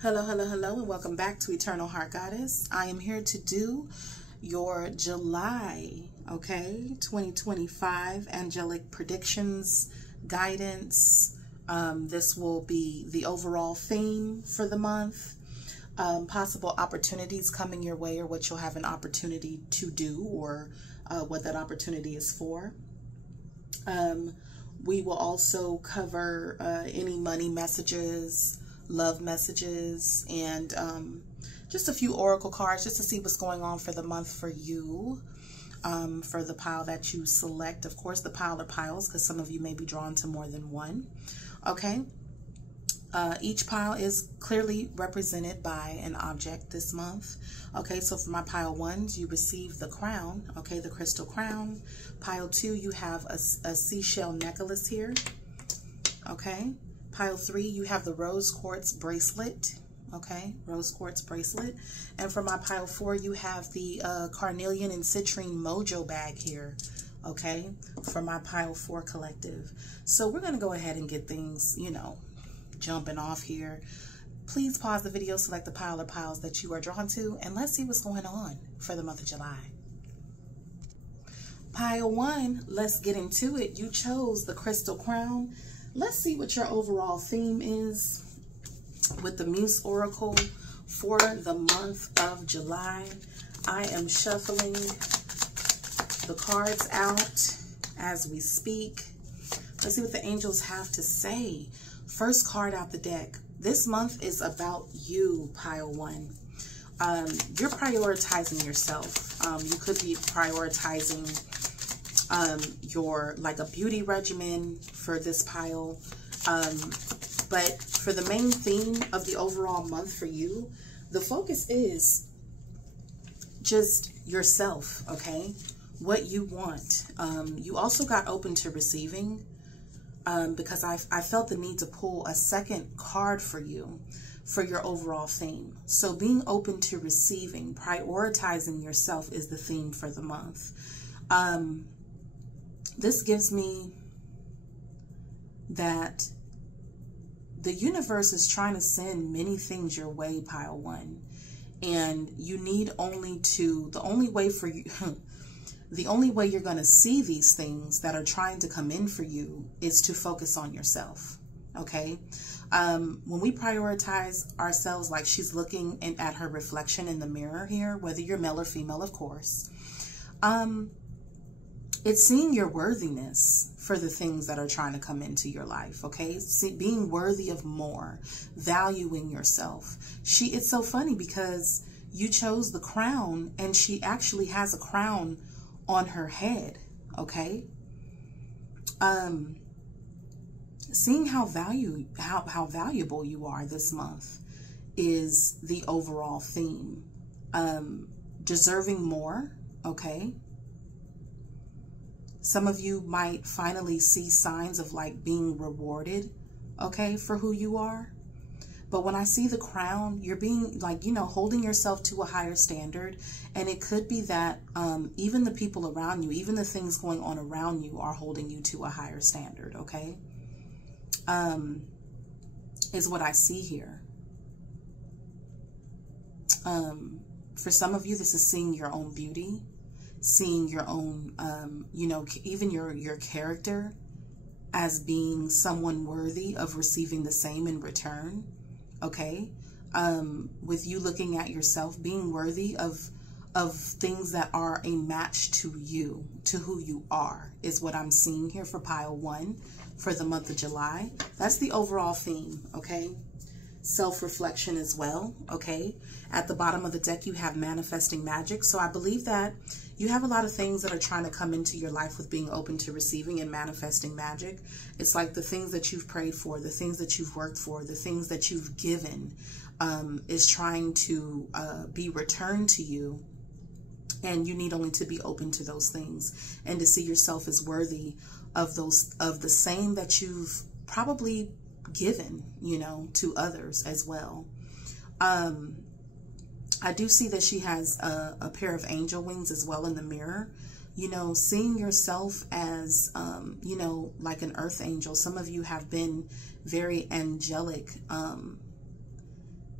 Hello, hello, hello, and welcome back to Eternal Heart Goddess. I am here to do your July, 2025 angelic predictions, guidance. This will be the overall theme for the month. Possible opportunities coming your way, or what you'll have an opportunity to do, or what that opportunity is for. We will also cover any money messages, love messages, and just a few oracle cards just to see what's going on for the month for you, for the pile that you select. Of course, the pile or piles, because some of you may be drawn to more than one. Okay. Each pile is clearly represented by an object this month. Okay, so for my pile 1s, you receive the crown, okay, the crystal crown. Pile 2, you have a seashell necklace here, okay. Pile 3, you have the rose quartz bracelet, okay, rose quartz bracelet. And for my pile 4, you have the carnelian and citrine mojo bag here, okay, for my pile 4 collective. So we're going to go ahead and get things, jumping off here. Please pause the video, select the pile or piles that you are drawn to, and let's see what's going on for the month of July. Pile 1, let's get into it. You chose the crystal crown. Let's see what your overall theme is with the Muse Oracle for the month of July. I am shuffling the cards out as we speak. Let's see what the angels have to say. First card out the deck. This month is about you, pile 1. You're prioritizing yourself. You could be prioritizing your, like, a beauty regimen for this pile. But for the main theme of the overall month for you, the focus is just yourself, okay? What you want. You also got open to receiving. Because I felt the need to pull a second card for you for your overall theme. So being open to receiving, prioritizing yourself is the theme for the month. This gives me that the universe is trying to send many things your way, pile 1. And you need only to, the only way you're going to see these things that are trying to come in for you is to focus on yourself, okay? When we prioritize ourselves, like she's looking at her reflection in the mirror here, whether you're male or female, of course, it's seeing your worthiness for the things that are trying to come into your life, okay? Being worthy of more, valuing yourself. It's so funny because you chose the crown, and she actually has a crown on her head, okay? Seeing how valuable you are this month is the overall theme. Deserving more, okay? Some of you might finally see signs of, like, being rewarded, okay, for who you are. But when I see the crown, you're being, like, holding yourself to a higher standard. And it could be that even the people around you, even the things going on around you are holding you to a higher standard, okay? Is what I see here. For some of you, this is seeing your own beauty, seeing your own, even your character as being someone worthy of receiving the same in return. Okay, with you looking at yourself, being worthy of things that are a match to you, to who you are, is what I'm seeing here for pile 1 for the month of July. That's the overall theme, okay? Self-reflection as well, okay? At the bottom of the deck, you have manifesting magic. So I believe that you have a lot of things that are trying to come into your life with being open to receiving and manifesting magic. It's like the things that you've prayed for, the things that you've worked for, the things that you've given is trying to be returned to you. And you need only to be open to those things and to see yourself as worthy of the same that you've probably given, to others as well. I do see that she has a pair of angel wings as well in the mirror. Seeing yourself as, like an earth angel. Some of you have been very angelic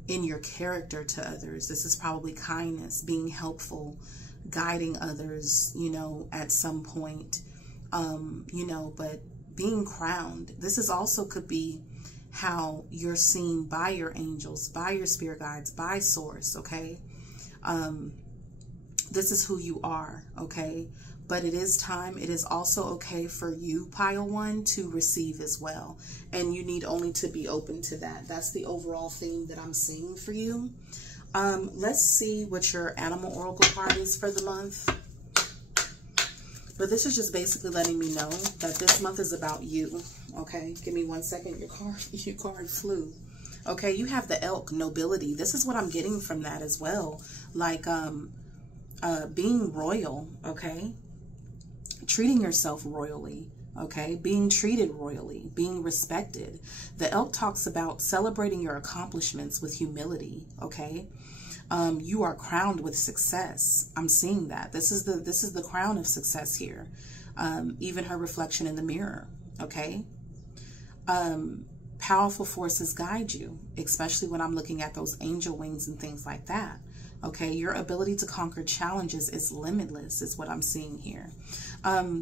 in your character to others. This is probably kindness, being helpful, guiding others, you know, at some point, you know, but being crowned. This is also could be how you're seen by your angels, by your spirit guides, by source, okay? This is who you are, okay? But it is time. It is also okay for you, pile one, to receive as well. And you need only to be open to that. That's the overall theme that I'm seeing for you. Let's see what your animal oracle card is for the month. But this is just basically letting me know that this month is about you. Okay, give me 1 second. Your card flew. Okay, you have the elk, nobility. This is what I'm getting from that as well. Like being royal, okay? Treating yourself royally, okay? Being treated royally, being respected. The elk talks about celebrating your accomplishments with humility, okay? You are crowned with success. I'm seeing that. This is the crown of success here. Even her reflection in the mirror, okay? Powerful forces guide you, especially when I'm looking at those angel wings and things like that. Okay, your ability to conquer challenges is limitless, is what I'm seeing here.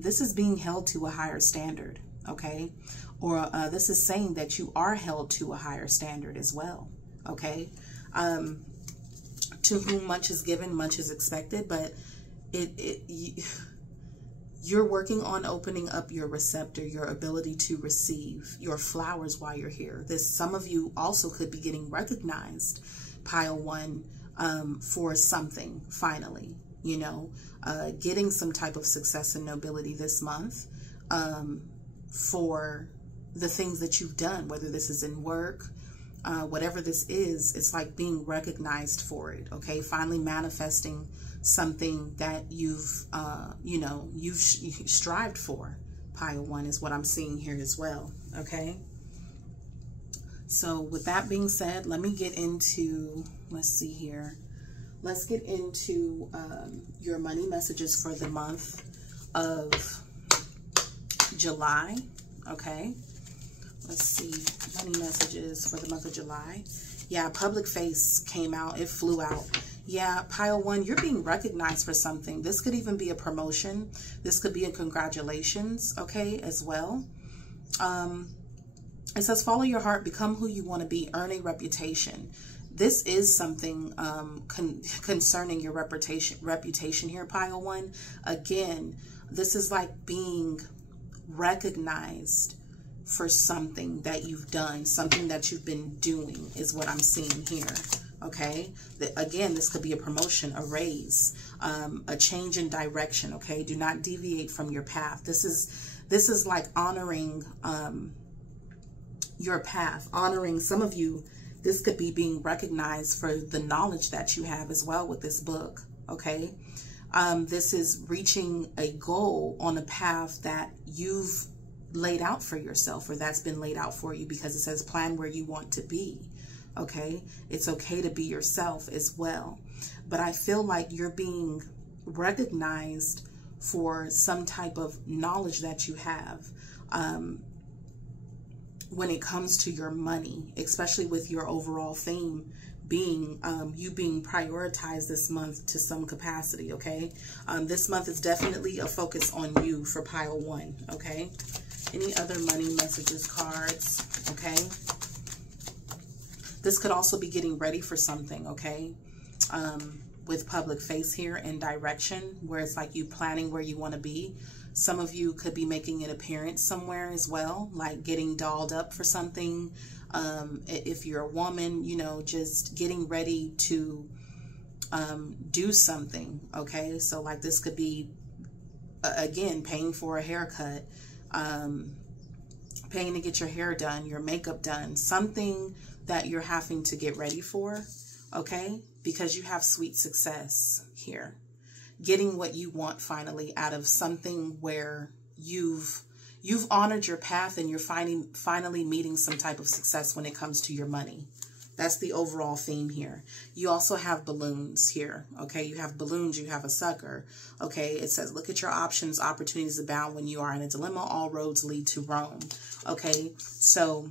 This is being held to a higher standard, okay? Or this is saying that you are held to a higher standard as well, okay? To whom much is given, much is expected, but you're working on opening up your receptor, your ability to receive your flowers while you're here. Some of you also could be getting recognized, pile one, for something, finally, you know, getting some type of success and nobility this month, for the things that you've done, whether this is in work, whatever this is, it's like being recognized for it, okay? Finally manifesting something that you've, you know, you've strived for. Pile one is what I'm seeing here as well, okay? So with that being said, let me get into, let's see here. Let's get into your money messages for the month of July, okay? Let's see, money messages for the month of July. Yeah, public face came out. It flew out. Yeah, pile one, you're being recognized for something. This could even be a promotion. This could be a congratulations, okay, as well. It says, follow your heart, become who you want to be, earn a reputation. This is something concerning your reputation here, pile one. Again, this is like being recognized for something that you've done, something that you've been doing is what I'm seeing here, okay? Again, this could be a promotion, a raise, a change in direction, okay? Do not deviate from your path. This is like honoring your path, honoring some of you. This could be being recognized for the knowledge that you have as well with this book, okay? This is reaching a goal on a path that you've laid out for yourself, or that's been laid out for you, because it says plan where you want to be, okay? It's okay to be yourself as well. But I feel like you're being recognized for some type of knowledge that you have when it comes to your money, especially with your overall theme being you being prioritized this month to some capacity, okay? This month is definitely a focus on you for pile one, okay? Any other money messages, cards, okay? This could also be getting ready for something, okay? With public face here and direction, where it's like you planning where you want to be. Some of you could be making an appearance somewhere as well, like getting dolled up for something. If you're a woman, you know, just getting ready to do something, okay? So like this could be, again, paying for a haircut, paying to get your hair done, your makeup done, something that you're having to get ready for, okay? Because you have sweet success here. Getting what you want finally out of something where you've honored your path and you're finally meeting some type of success when it comes to your money. That's the overall theme here. You also have balloons here, okay? You have balloons, you have a sucker, okay? It says, look at your options, opportunities abound when you are in a dilemma, all roads lead to Rome, okay? So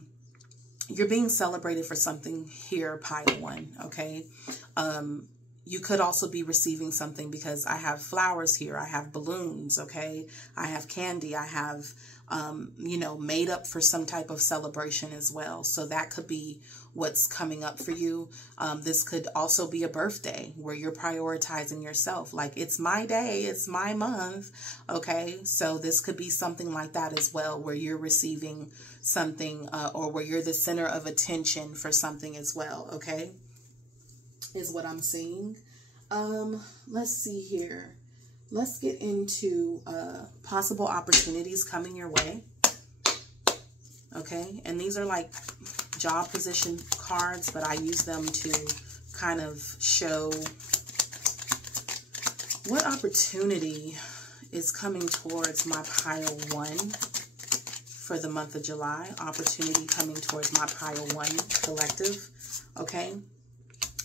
you're being celebrated for something here, pile one, okay? You could also be receiving something because I have flowers here. I have balloons, okay? I have candy. I have, you know, made up for some type of celebration as well. So that could be what's coming up for you. This could also be a birthday where you're prioritizing yourself. Like, it's my day, it's my month, okay? So this could be something like that as well, where you're receiving something or where you're the center of attention for something as well, okay? Is what I'm seeing. Let's see here. Let's get into possible opportunities coming your way. Okay, and these are like job position cards, but I use them to kind of show what opportunity is coming towards my pile one for the month of July. Opportunity coming towards my pile one collective. Okay.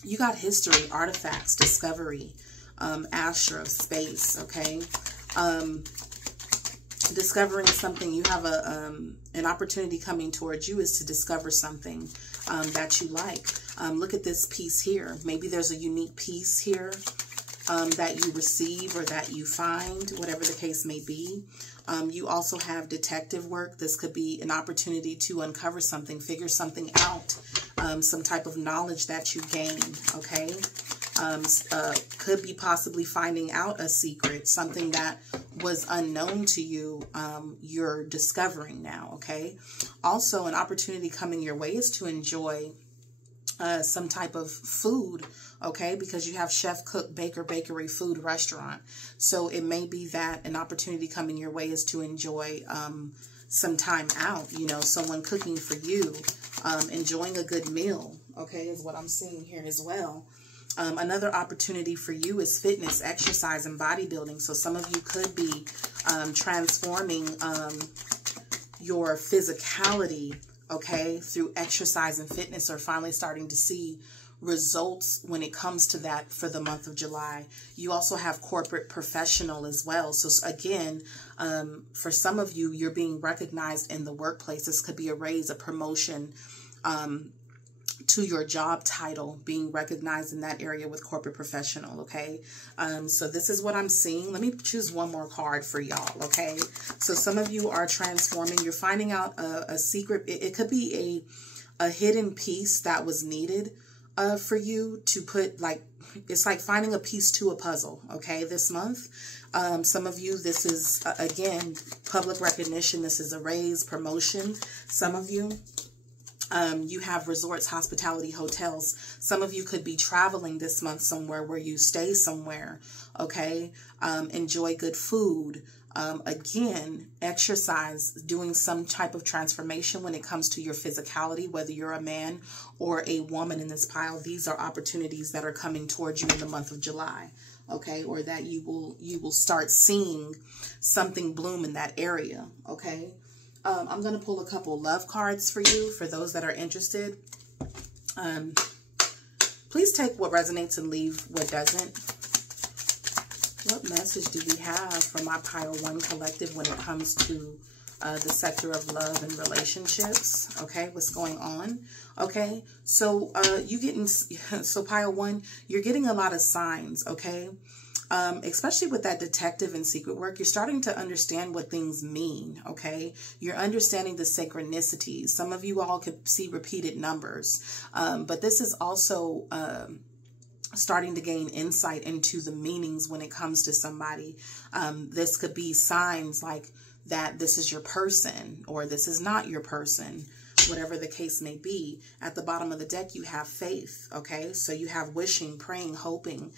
You got history, artifacts, discovery, astro, space, okay? Discovering something. You have an opportunity coming towards you is to discover something that you like. Look at this piece here. Maybe there's a unique piece here that you receive or that you find, whatever the case may be. You also have detective work. This could be an opportunity to uncover something, figure something out, some type of knowledge that you gain, okay? Could be possibly finding out a secret, something that was unknown to you, you're discovering now, okay? Also, an opportunity coming your way is to enjoy some type of food, okay? Because you have chef, cook, baker, bakery, food, restaurant. So it may be that an opportunity coming your way is to enjoy some time out, you know, someone cooking for you, enjoying a good meal, okay, is what I'm seeing here as well. Another opportunity for you is fitness, exercise, and bodybuilding. So some of you could be transforming your physicality, okay, through exercise and fitness, or finally starting to see results when it comes to that for the month of July. You also have corporate professional as well. So again, for some of you, you're being recognized in the workplace. This could be a raise, a promotion, to your job title, being recognized in that area with corporate professional, okay? So this is what I'm seeing. Let me choose one more card for y'all, okay? So some of you are transforming. You're finding out a secret. It could be a hidden piece that was needed for you to put, like, it's like finding a piece to a puzzle, okay, this month. Some of you, this is, again, public recognition. This is a raise, promotion. Some of you, you have resorts, hospitality, hotels. Some of you could be traveling this month somewhere where you stay somewhere, okay? Enjoy good food. Again, exercise, doing some type of transformation when it comes to your physicality, whether you're a man or a woman in this pile. These are opportunities that are coming towards you in the month of July, okay? Or that you will start seeing something bloom in that area, okay? I'm going to pull a couple love cards for you, for those that are interested. Please take what resonates and leave what doesn't. What message do we have for my pile one collective when it comes to the sector of love and relationships? Okay, what's going on? Okay, so so pile one, you're getting a lot of signs, okay? Especially with that detective and secret work, you're starting to understand what things mean, okay? You're understanding the synchronicities. Some of you all could see repeated numbers, but this is also starting to gain insight into the meanings when it comes to somebody. This could be signs like that this is your person or this is not your person, whatever the case may be. At the bottom of the deck, you have faith, okay? So you have wishing, praying, hoping.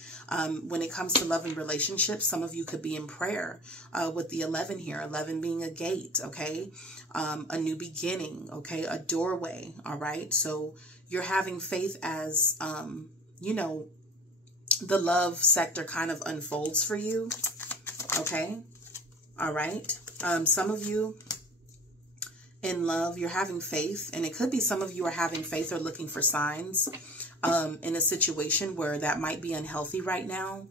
When it comes to love and relationships, some of you could be in prayer with the 11 here, 11 being a gate, okay? A new beginning, okay? A doorway, all right? So you're having faith as, you know, the love sector kind of unfolds for you, okay? All right? Some of you in love, you're having faith, and it could be some of you are having faith or looking for signs in a situation where that might be unhealthy right now.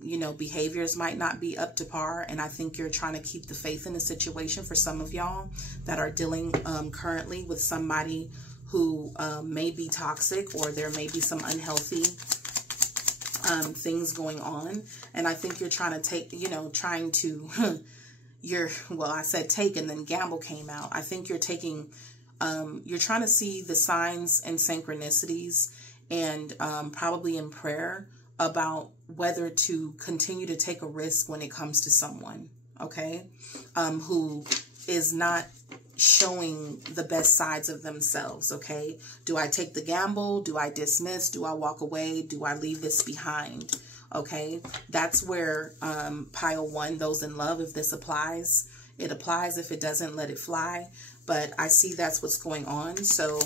You know, behaviors might not be up to par, and I think you're trying to keep the faith in the situation for some of y'all that are dealing currently with somebody who may be toxic, or there may be some unhealthy things going on. And I think you're trying to take, trying to, well, I said take and then gamble came out. I think you're taking, you're trying to see the signs and synchronicities, and probably in prayer about whether to continue to take a risk when it comes to someone, okay, who is not showing the best sides of themselves, okay? Do I take the gamble? Do I dismiss? Do I walk away? Do I leave this behind? Okay, that's where pile 1, those in love, if this applies, it applies. If it doesn't, let it fly. But I see that's what's going on. So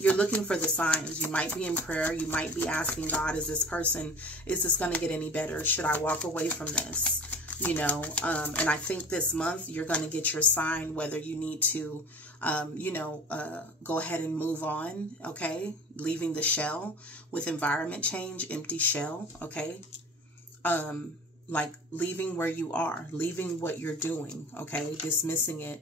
you're looking for the signs. You might be in prayer. You might be asking God, is this going to get any better? Should I walk away from this? And I think this month you're going to get your sign, whether you need to, go ahead and move on, okay? Leaving the shell with environment change, empty shell, okay? Like leaving where you are, leaving what you're doing, okay? Dismissing it,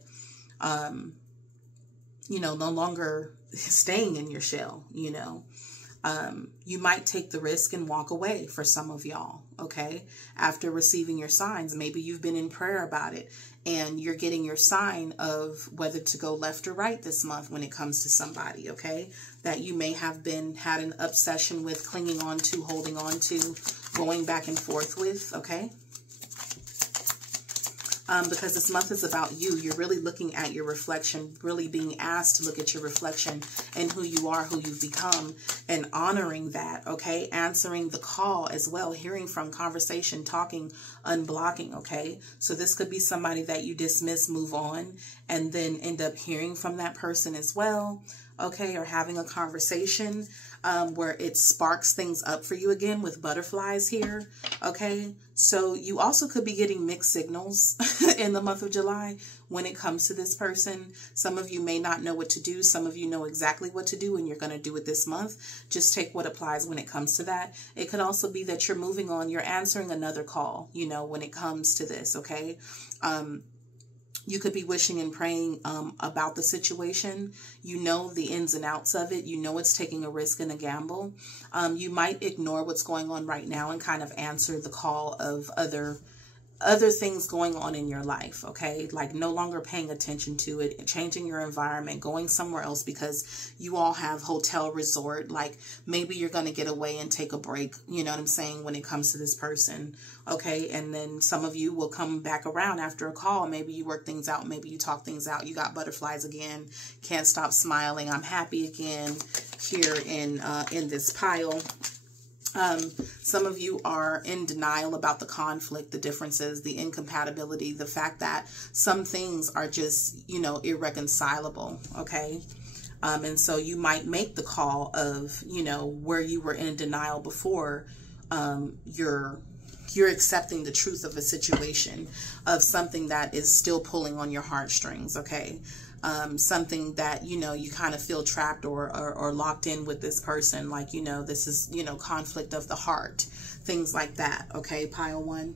no longer staying in your shell, you might take the risk and walk away for some of y'all, okay? After receiving your signs, maybe you've been in prayer about it and you're getting your sign of whether to go left or right this month when it comes to somebody, okay? That you may have had an obsession with, clinging on to, holding on to, going back and forth with, okay? Because this month is about you. You're really looking at your reflection, really being asked to look at your reflection and who you are, who you've become, and honoring that, okay? Answering the call as well, hearing from, conversation, talking, unblocking, okay? So this could be somebody that you dismiss, move on, and then end up hearing from that person as well, okay? Or having a conversation where it sparks things up for you again with butterflies here, okay? So you also could be getting mixed signals in the month of July when it comes to this person. Some of you may not know what to do. Some of you know exactly what to do, and you're going to do it this month. Just take what applies when it comes to that. It could also be that you're moving on. You're answering another call, when it comes to this, okay? You could be wishing and praying about the situation. You know the ins and outs of it. You know it's taking a risk and a gamble. You might ignore what's going on right now and kind of answer the call of other things going on in your life, okay? Like no longer paying attention to it, changing your environment, going somewhere else because you all have hotel resort. Like maybe you're going to get away and take a break, you know what I'm saying, when it comes to this person, okay? And then some of you will come back around after a call. Maybe you work things out. Maybe you talk things out. You got butterflies again. Can't stop smiling. I'm happy again here in this pile. Some of you are in denial about the conflict, the differences, the incompatibility, the fact that some things are just, irreconcilable, okay? And so you might make the call of, where you were in denial before, you're accepting the truth of a situation, of something that is still pulling on your heartstrings, okay? Something that, you kind of feel trapped or locked in with this person. Like, this is, conflict of the heart, things like that. Okay. Pile 1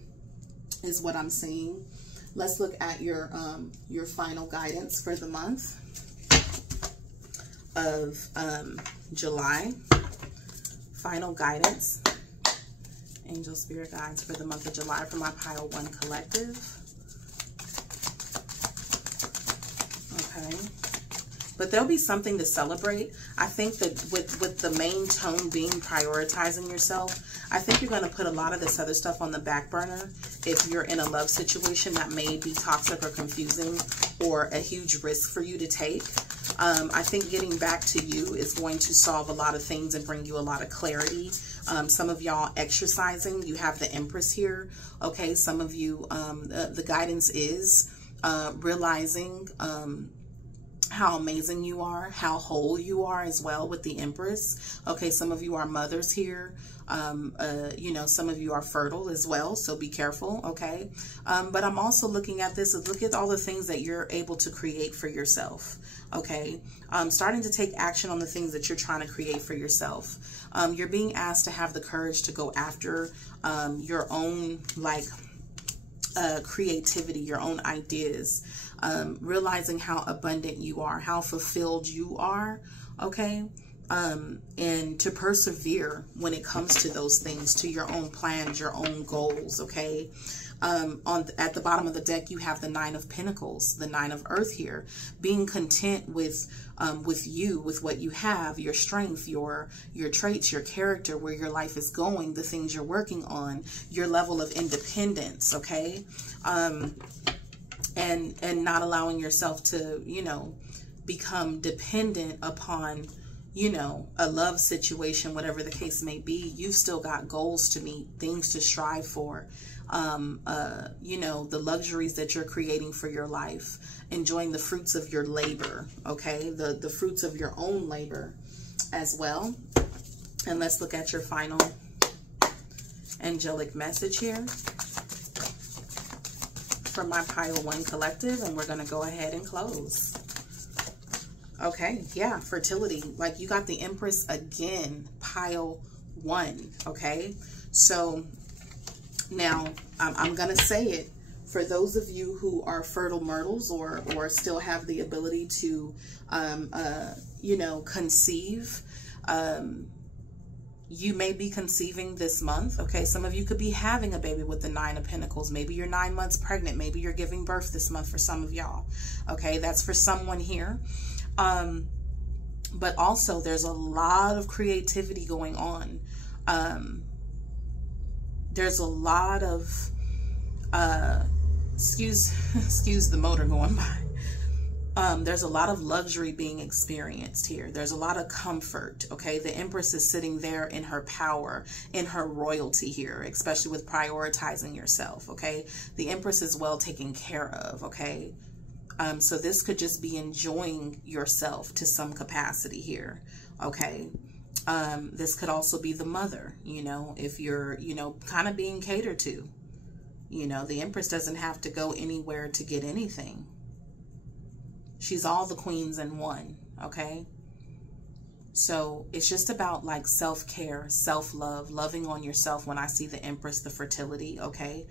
is what I'm seeing. Let's look at your final guidance for the month of, July. Final guidance, angel spirit guides for the month of July for my pile 1 collective. Okay. But there'll be something to celebrate. I think that with the main tone being prioritizing yourself, I think you're going to put a lot of this other stuff on the back burner if you're in a love situation that may be toxic or confusing or a huge risk for you to take. I think getting back to you is going to solve a lot of things and bring you a lot of clarity. Some of y'all exercising, you have the Empress here. Okay, some of you, the guidance is realizing how amazing you are, how whole you are as well with the Empress. Okay, some of you are mothers here. Some of you are fertile as well, so be careful, okay? But I'm also looking at this, look at all the things that you're able to create for yourself, okay? Starting to take action on the things that you're trying to create for yourself. You're being asked to have the courage to go after your own, creativity, your own ideas. realizing how abundant you are, how fulfilled you are, okay? And to persevere when it comes to those things, to your own plans, your own goals, okay? At the bottom of the deck, you have the Nine of Pentacles, the Nine of Earth here, being content with you, with what you have, your strength, your traits, your character, where your life is going, the things you're working on, your level of independence, okay? And not allowing yourself to, you know, become dependent upon, you know, a love situation, whatever the case may be. You've still got goals to meet, things to strive for, you know, the luxuries that you're creating for your life, enjoying the fruits of your labor, okay? The fruits of your own labor as well. And let's look at your final angelic message here from my pile 1 collective, and we're going to go ahead and close. Okay, yeah, fertility. Like, you got the Empress again, pile 1, okay? So now I'm going to say it for those of you who are fertile myrtles or still have the ability to, you know, conceive. You may be conceiving this month, okay? Some of you could be having a baby with the Nine of Pentacles. Maybe you're 9 months pregnant. Maybe you're giving birth this month for some of y'all, okay? That's for someone here. But also there's a lot of creativity going on. There's a lot of, excuse the motor going by. There's a lot of luxury being experienced here. There's a lot of comfort, okay? The Empress is sitting there in her power, in her royalty here, especially with prioritizing yourself, okay? The Empress is well taken care of, okay? So this could just be enjoying yourself to some capacity here, okay? This could also be the mother, you know, if you're, you know, kind of being catered to. You know, the Empress doesn't have to go anywhere to get anything. She's all the queens in one, okay? So it's just about like self-care, self-love, loving on yourself. When I see the Empress, the fertility, okay?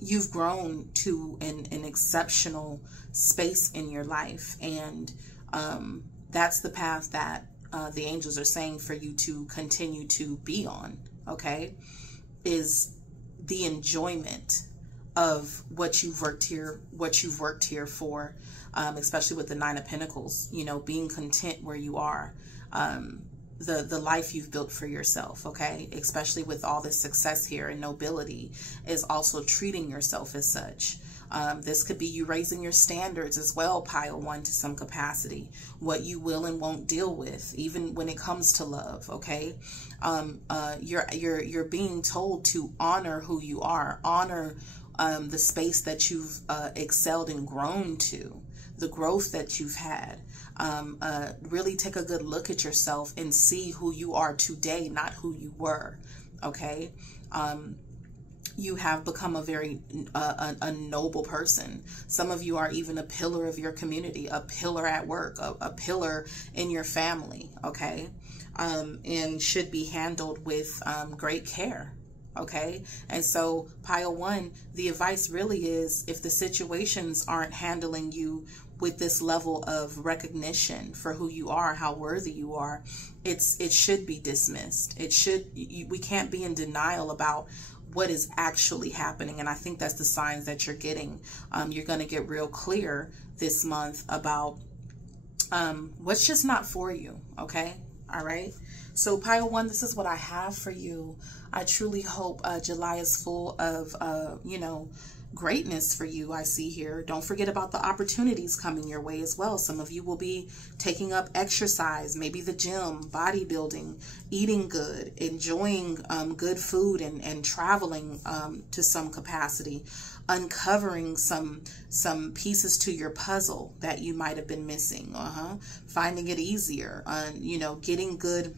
You've grown to an exceptional space in your life. And that's the path that the angels are saying for you to continue to be on, okay? Is the enjoyment of what you've worked here for, especially with the Nine of Pentacles, you know, being content where you are, the life you've built for yourself, okay? Especially with all this success here and nobility, is also treating yourself as such. This could be you raising your standards as well, pile 1, to some capacity, what you will and won't deal with, even when it comes to love, okay? You're being told to honor who you are, honor the space that you've excelled and grown to, the growth that you've had. Really take a good look at yourself and see who you are today, not who you were, okay? You have become a very a noble person. Some of you are even a pillar of your community, a pillar at work, a pillar in your family, okay? And should be handled with great care. Okay, and so pile 1, the advice really is, if the situations aren't handling you with this level of recognition for who you are, how worthy you are, it should be dismissed. We can't be in denial about what is actually happening. And I think that's the signs that you're getting. You're going to get real clear this month about what's just not for you. Okay, all right. So pile 1, this is what I have for you. I truly hope July is full of, you know, greatness for you. I see here. Don't forget about the opportunities coming your way as well. Some of you will be taking up exercise, maybe the gym, bodybuilding, eating good, enjoying good food, and traveling to some capacity, uncovering some pieces to your puzzle that you might have been missing, finding it easier, you know, getting good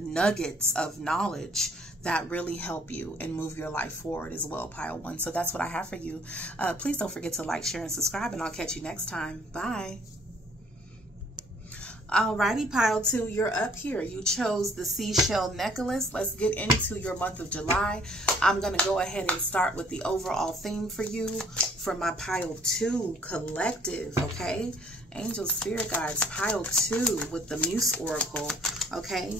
nuggets of knowledge that really help you and move your life forward as well, pile 1. So that's what I have for you. Please don't forget to like, share, and subscribe, and I'll catch you next time. Bye. Alrighty, pile 2, you're up here. You chose the seashell necklace. Let's get into your month of July. I'm going to go ahead and start with the overall theme for you for my pile 2 collective, okay? Angel Spirit Guides, pile 2 with the Muse Oracle, okay?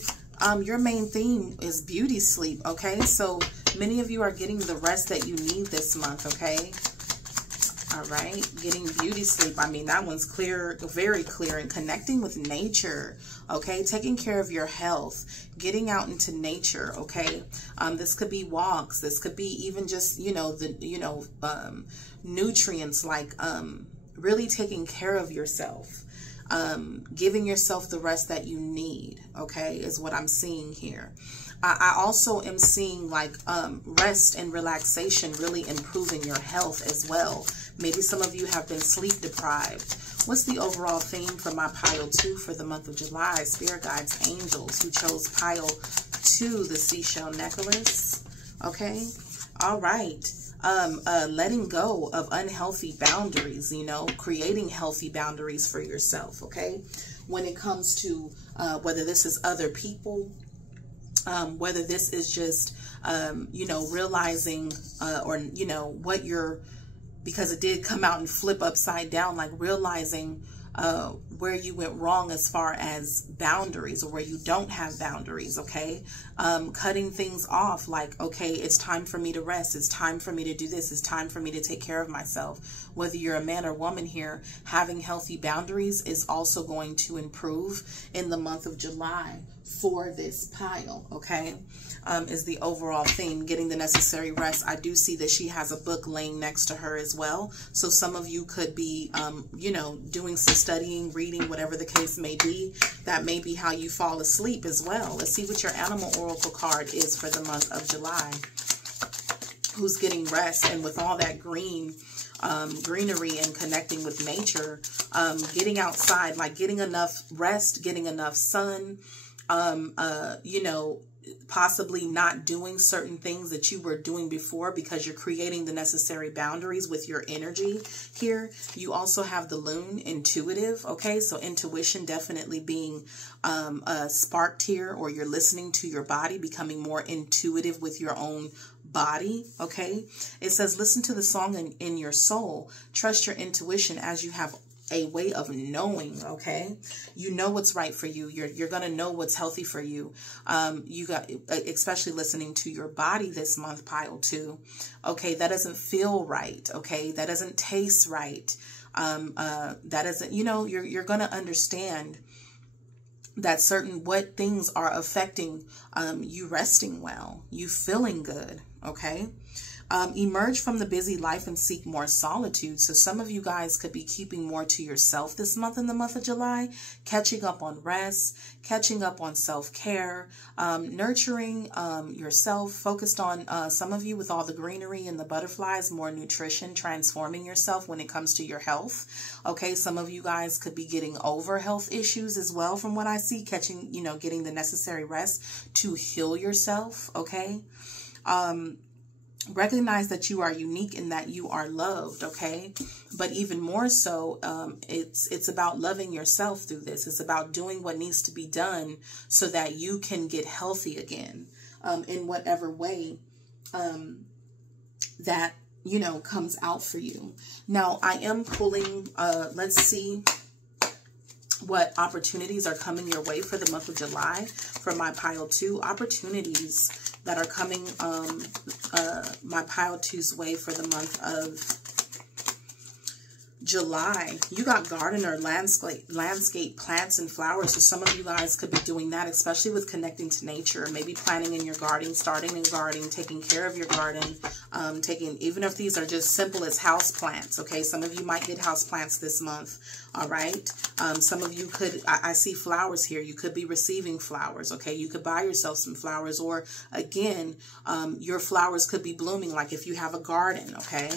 Your main theme is beauty sleep, okay? So many of you are getting the rest that you need this month, okay? All right, getting beauty sleep. I mean, that one's clear, very clear. And connecting with nature, okay? Taking care of your health, getting out into nature, okay? This could be walks. This could be even just, nutrients, like really taking care of yourself. Giving yourself the rest that you need, okay, is what I'm seeing here. I also am seeing like rest and relaxation really improving your health as well. Maybe some of you have been sleep deprived. What's the overall theme for my pile 2 for the month of July? Spirit Guides, Angels, who chose pile 2, the seashell necklace. Okay, all right. Letting go of unhealthy boundaries, creating healthy boundaries for yourself, okay? When it comes to whether this is other people, whether this is just, realizing or, what you're, because it did come out and flip upside down, like realizing where you went wrong as far as boundaries, or where you don't have boundaries, okay? Cutting things off, like, okay, it's time for me to rest. It's time for me to do this. It's time for me to take care of myself. Whether you're a man or woman here, having healthy boundaries is also going to improve in the month of July for this pile, okay? Is the overall theme, getting the necessary rest. I do see that she has a book laying next to her as well. So some of you could be, doing some studying, reading, whatever the case may be. That may be how you fall asleep as well. Let's see what your animal oracle card is for the month of July. Who's getting rest, and with all that greenery and connecting with nature, getting outside, like getting enough rest, getting enough sun, possibly not doing certain things that you were doing before because you're creating the necessary boundaries with your energy here. You also have the Loon, intuitive, okay? So intuition definitely being sparked here, or you're listening to your body, becoming more intuitive with your own body, okay? It says, listen to the song in your soul. Trust your intuition as you have a way of knowing, okay? You know what's right for you. You're going to know what's healthy for you. You got, especially listening to your body this month, pile 2. Okay, that doesn't feel right, okay? That doesn't taste right. That doesn't, you're going to understand that what things are affecting you resting well, you feeling good, okay? Emerge from the busy life and seek more solitude. So some of you guys could be keeping more to yourself this month, in the month of July, catching up on rest, catching up on self-care, nurturing yourself, focused on some of you with all the greenery and the butterflies, more nutrition, transforming yourself when it comes to your health. Okay, some of you guys could be getting over health issues as well, from what I see, getting the necessary rest to heal yourself, okay? Recognize that you are unique and that you are loved, okay? But even more so, it's about loving yourself through this. It's about doing what needs to be done so that you can get healthy again, in whatever way that, comes out for you. Now, I am pulling, let's see what opportunities are coming your way for the month of July for my pile 2. Opportunities that are coming my pile 2's way for the month of July. You got gardener, landscape, plants and flowers. So some of you guys could be doing that, especially with connecting to nature, maybe planting in your garden, starting in gardening, taking care of your garden, even if these are just simple as house plants, okay? Some of you might get house plants this month, all right? Some of you could, I see flowers here. You could be receiving flowers, okay? You could buy yourself some flowers, or again, your flowers could be blooming, like if you have a garden, okay,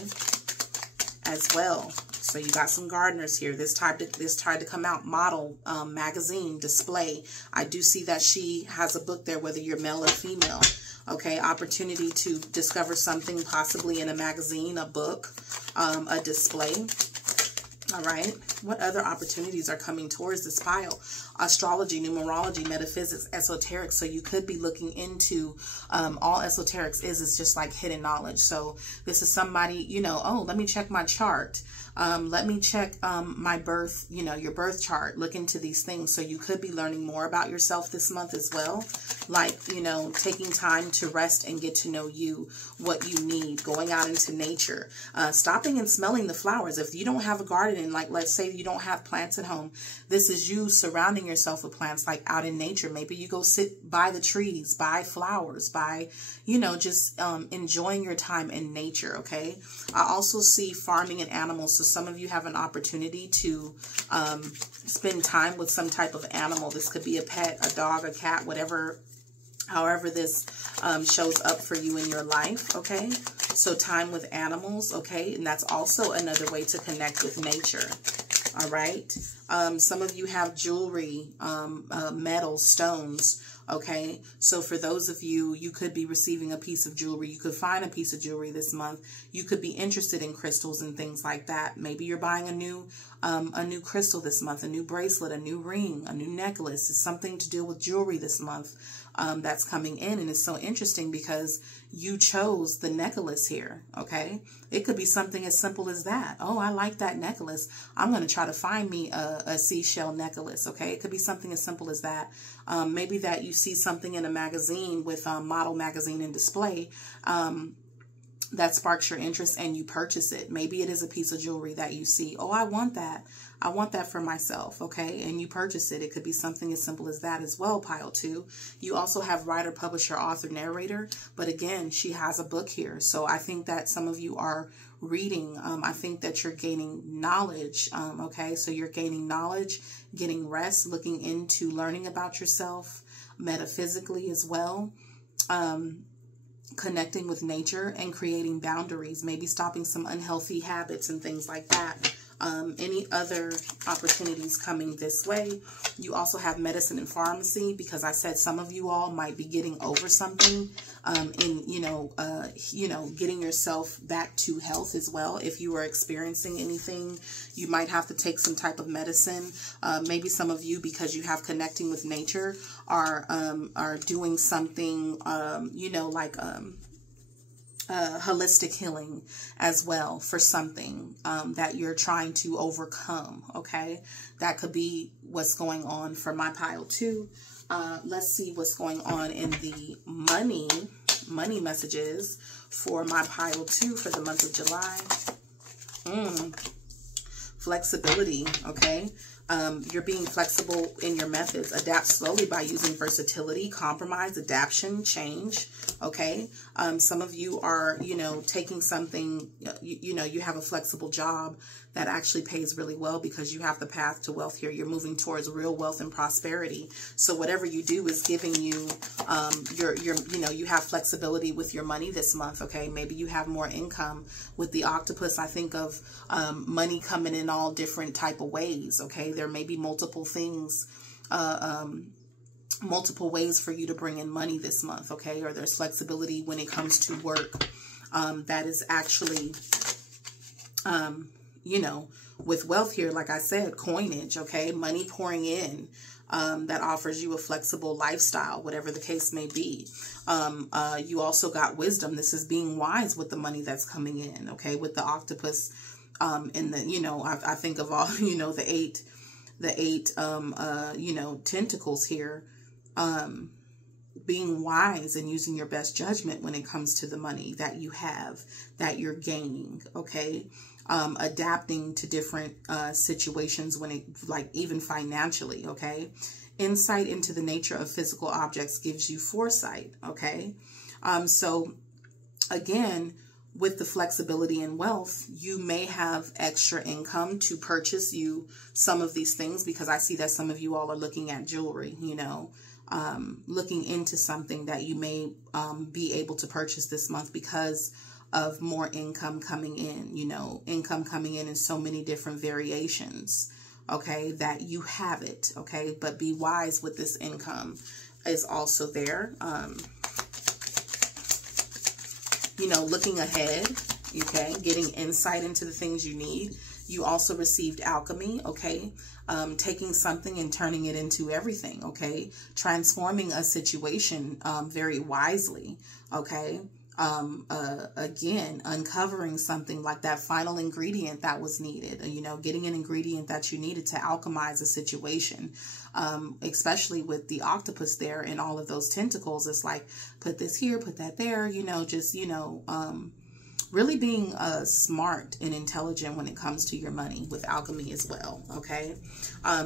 as well. So you got some gardeners here. This tried to come out. Model magazine display. I do see that she has a book there, whether you're male or female. Okay, opportunity to discover something possibly in a magazine, a book, a display. All right. What other opportunities are coming towards this pile? astrology, numerology, metaphysics, esoteric. So you could be looking into, all esoterics is just like hidden knowledge. So this is somebody, you know, oh, let me check my chart. Let me check my birth, you know, your birth chart. Look into these things. So you could be learning more about yourself this month as well. Like, you know, taking time to rest and get to know you, what you need, going out into nature, stopping and smelling the flowers. If you don't have a garden, and like, let's say you don't have plants at home, this is you surrounding yourself with plants, like out in nature. Maybe you go sit by the trees, by flowers, by, you know, just enjoying your time in nature. Okay. I also see farming and animals. So some of you have an opportunity to spend time with some type of animal. This could be a pet, a dog, a cat, whatever, however this shows up for you in your life. Okay. So time with animals. Okay. And that's also another way to connect with nature. All right. Some of you have jewelry, metal, stones. Okay. So for those of you, you could be receiving a piece of jewelry. You could find a piece of jewelry this month. You could be interested in crystals and things like that. Maybe you're buying a new crystal this month, a new bracelet, a new ring, a new necklace. It's something to do with jewelry this month. That's coming in. And it's so interesting because you chose the necklace here. Okay. It could be something as simple as that. Oh, I like that necklace. I'm going to try to find me a seashell necklace. Okay. It could be something as simple as that. Maybe that you see something in a magazine with Model Magazine and Display, that sparks your interest and you purchase it. Maybe it is a piece of jewelry that you see. Oh, I want that. I want that for myself. Okay. And you purchase it. It could be something as simple as that as well. Pile 2. You also have writer, publisher, author, narrator. But again, she has a book here. So I think that some of you are reading. I think that you're gaining knowledge. Okay. So you're gaining knowledge, getting rest, looking into learning about yourself metaphysically as well. Connecting with nature and creating boundaries, maybe stopping some unhealthy habits and things like that. Any other opportunities coming this way? You also have medicine and pharmacy, because I said some of you all might be getting over something, getting yourself back to health as well. If you are experiencing anything, you might have to take some type of medicine. Maybe some of you, because you have connecting with nature, are doing something, holistic healing as well for something that you're trying to overcome. Okay, that could be what's going on for my pile 2. Let's see what's going on in the money messages for my pile 2 for the month of July. Flexibility. Okay. You're being flexible in your methods. Adapt slowly by using versatility, compromise, adaptation, change. Okay. Some of you are, taking something, you have a flexible job that actually pays really well because you have the path to wealth here. You're moving towards real wealth and prosperity. So whatever you do is giving you, you have flexibility with your money this month. Okay. Maybe you have more income with the octopus. I think of, money coming in all different type of ways. Okay. There may be multiple things, multiple ways for you to bring in money this month. Okay. Or there's flexibility when it comes to work, that is actually, with wealth here, like I said, coinage, okay, money pouring in, that offers you a flexible lifestyle, whatever the case may be. You also got wisdom. This is being wise with the money that's coming in, okay, with the octopus, and the, I think of all, the eight, tentacles here, being wise and using your best judgment when it comes to the money that you have, that you're gaining, okay? Adapting to different situations when it, like even financially, okay? Insight into the nature of physical objects gives you foresight, okay? So again, with the flexibility and wealth, you may have extra income to purchase you some of these things, because I see that some of you all are looking at jewelry, looking into something that you may be able to purchase this month because of more income coming in, income coming in so many different variations, okay, that you have it, okay, but be wise with this income is also there. Looking ahead, okay, getting insight into the things you need. You also received alchemy, okay, taking something and turning it into everything, okay? Transforming a situation very wisely, okay? Again, uncovering something like that final ingredient that was needed, you know, getting an ingredient that you needed to alchemize a situation, especially with the octopus there and all of those tentacles. It's like, put this here, put that there, you know, just, you know, really being smart and intelligent when it comes to your money with alchemy as well, okay?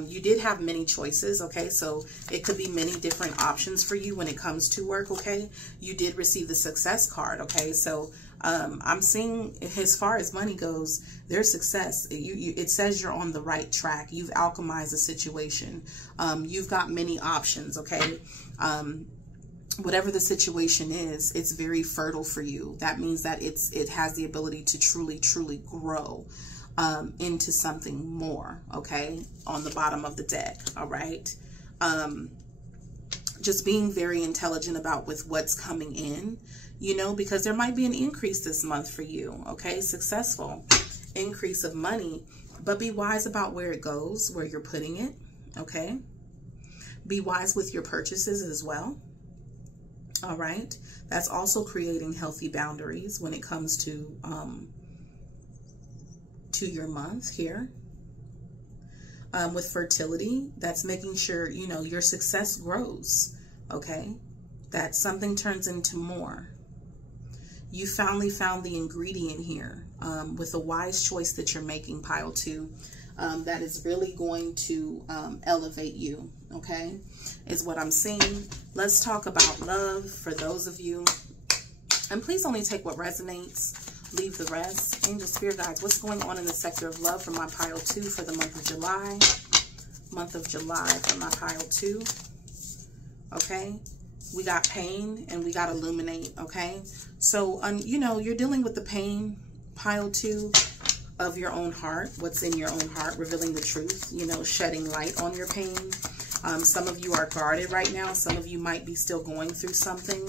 You did have many choices, okay? So it could be many different options for you when it comes to work, okay? You did receive the success card, okay? So I'm seeing, as far as money goes, there's success. It says you're on the right track. You've alchemized the situation. You've got many options, okay? Whatever the situation is, it's very fertile for you. That means that it has the ability to truly grow into something more, okay, on the bottom of the deck, all right? Just being very intelligent about with what's coming in, you know, because there might be an increase this month for you, okay? Successful increase of money, but be wise about where it goes, where you're putting it, okay? Be wise with your purchases as well. All right. That's also creating healthy boundaries when it comes to your month here. With fertility, that's making sure, you know, your success grows. Okay. That something turns into more. You finally found the ingredient here with a wise choice that you're making, pile 2. That is really going to elevate you, okay, is what I'm seeing. Let's talk about love for those of you. And please only take what resonates. Leave the rest. Angel, spirit guides, what's going on in the sector of love for my pile 2 for the month of July? Month of July for my pile 2. Okay. We got pain and we got illuminate, okay? So, you know, you're dealing with the pain, pile 2, of your own heart, what's in your own heart, revealing the truth, you know, shedding light on your pain. Some of you are guarded right now. Some of you might be still going through something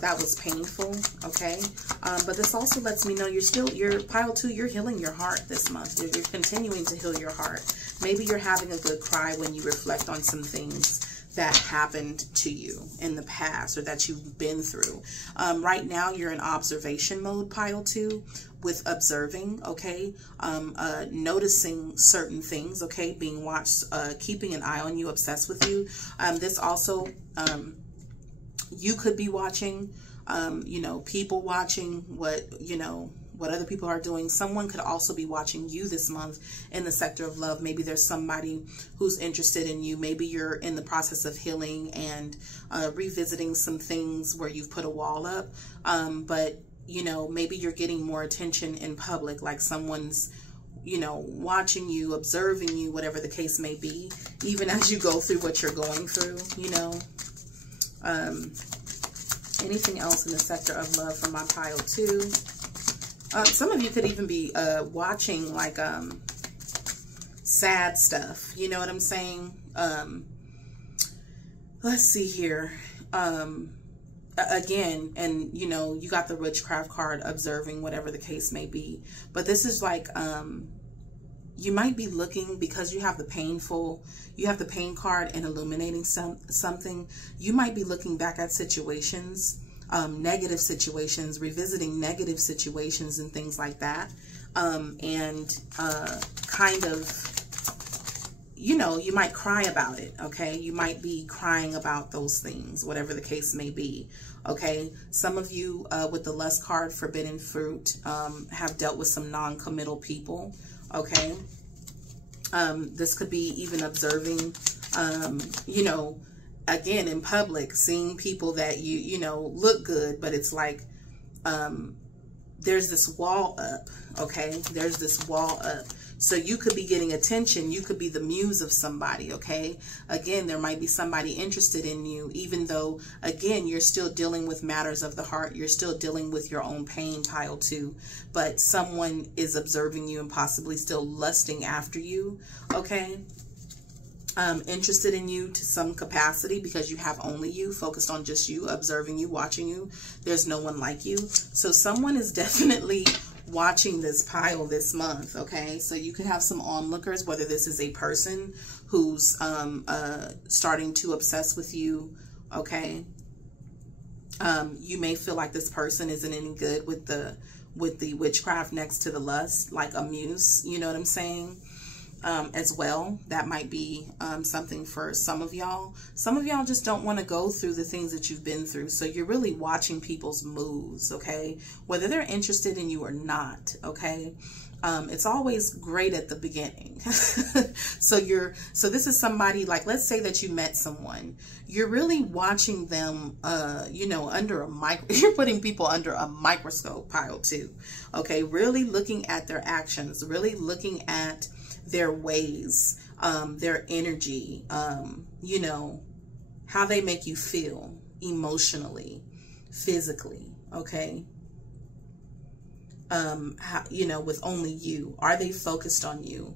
that was painful, okay? But this also lets me know you're pile 2, you're healing your heart this month. You're continuing to heal your heart. Maybe you're having a good cry when you reflect on some things that happened to you in the past or that you've been through. Right now, you're in observation mode, pile 2, with observing, okay? Noticing certain things, okay? Being watched, keeping an eye on you, obsessed with you. This also, you could be watching, you know, people watching what, you know, what other people are doing. Someone could also be watching you this month in the sector of love. Maybe there's somebody who's interested in you. Maybe you're in the process of healing and revisiting some things where you've put a wall up. But, you know, maybe you're getting more attention in public, like someone's, you know, watching you, observing you, whatever the case may be, even as you go through what you're going through, you know. Anything else in the sector of love for my pile 2? Some of you could even be watching like sad stuff. You know what I'm saying? Let's see here. Again, and you know, you got the witchcraft card, observing, whatever the case may be. But this is like, you might be looking, because you have the pain card and illuminating something. You might be looking back at situations, negative situations, revisiting negative situations and things like that. And kind of, you know, you might cry about it, okay? You might be crying about those things, whatever the case may be, okay? Some of you with the lust card, forbidden fruit, have dealt with some non-committal people, okay? This could be even observing, you know, again, in public, seeing people that you know, look good, but it's like, there's this wall up, okay? There's this wall up. So you could be getting attention. You could be the muse of somebody, okay? Again, there might be somebody interested in you, even though, again, you're still dealing with matters of the heart. You're still dealing with your own pain, pile 2. But someone is observing you and possibly still lusting after you, okay? Interested in you to some capacity, because you have only you, focused on just you, observing you, watching you. There's no one like you. So someone is definitely watching this pile this month, okay? So you could have some onlookers, whether this is a person who's starting to obsess with you, okay? You may feel like this person isn't any good with the witchcraft next to the lust, like a muse, you know what I'm saying? As well, that might be something for some of y'all. Some of y'all just don't want to go through the things that you've been through, so you're really watching people's moves, okay, whether they're interested in you or not, okay? It's always great at the beginning. So this is somebody, like, let's say that you met someone, you're really watching them, you know, under a you're putting people under a microscope, pile 2, okay? Really looking at their actions, really looking at their ways, their energy, you know, how they make you feel emotionally, physically, okay? How, you know, with only you. Are they focused on you?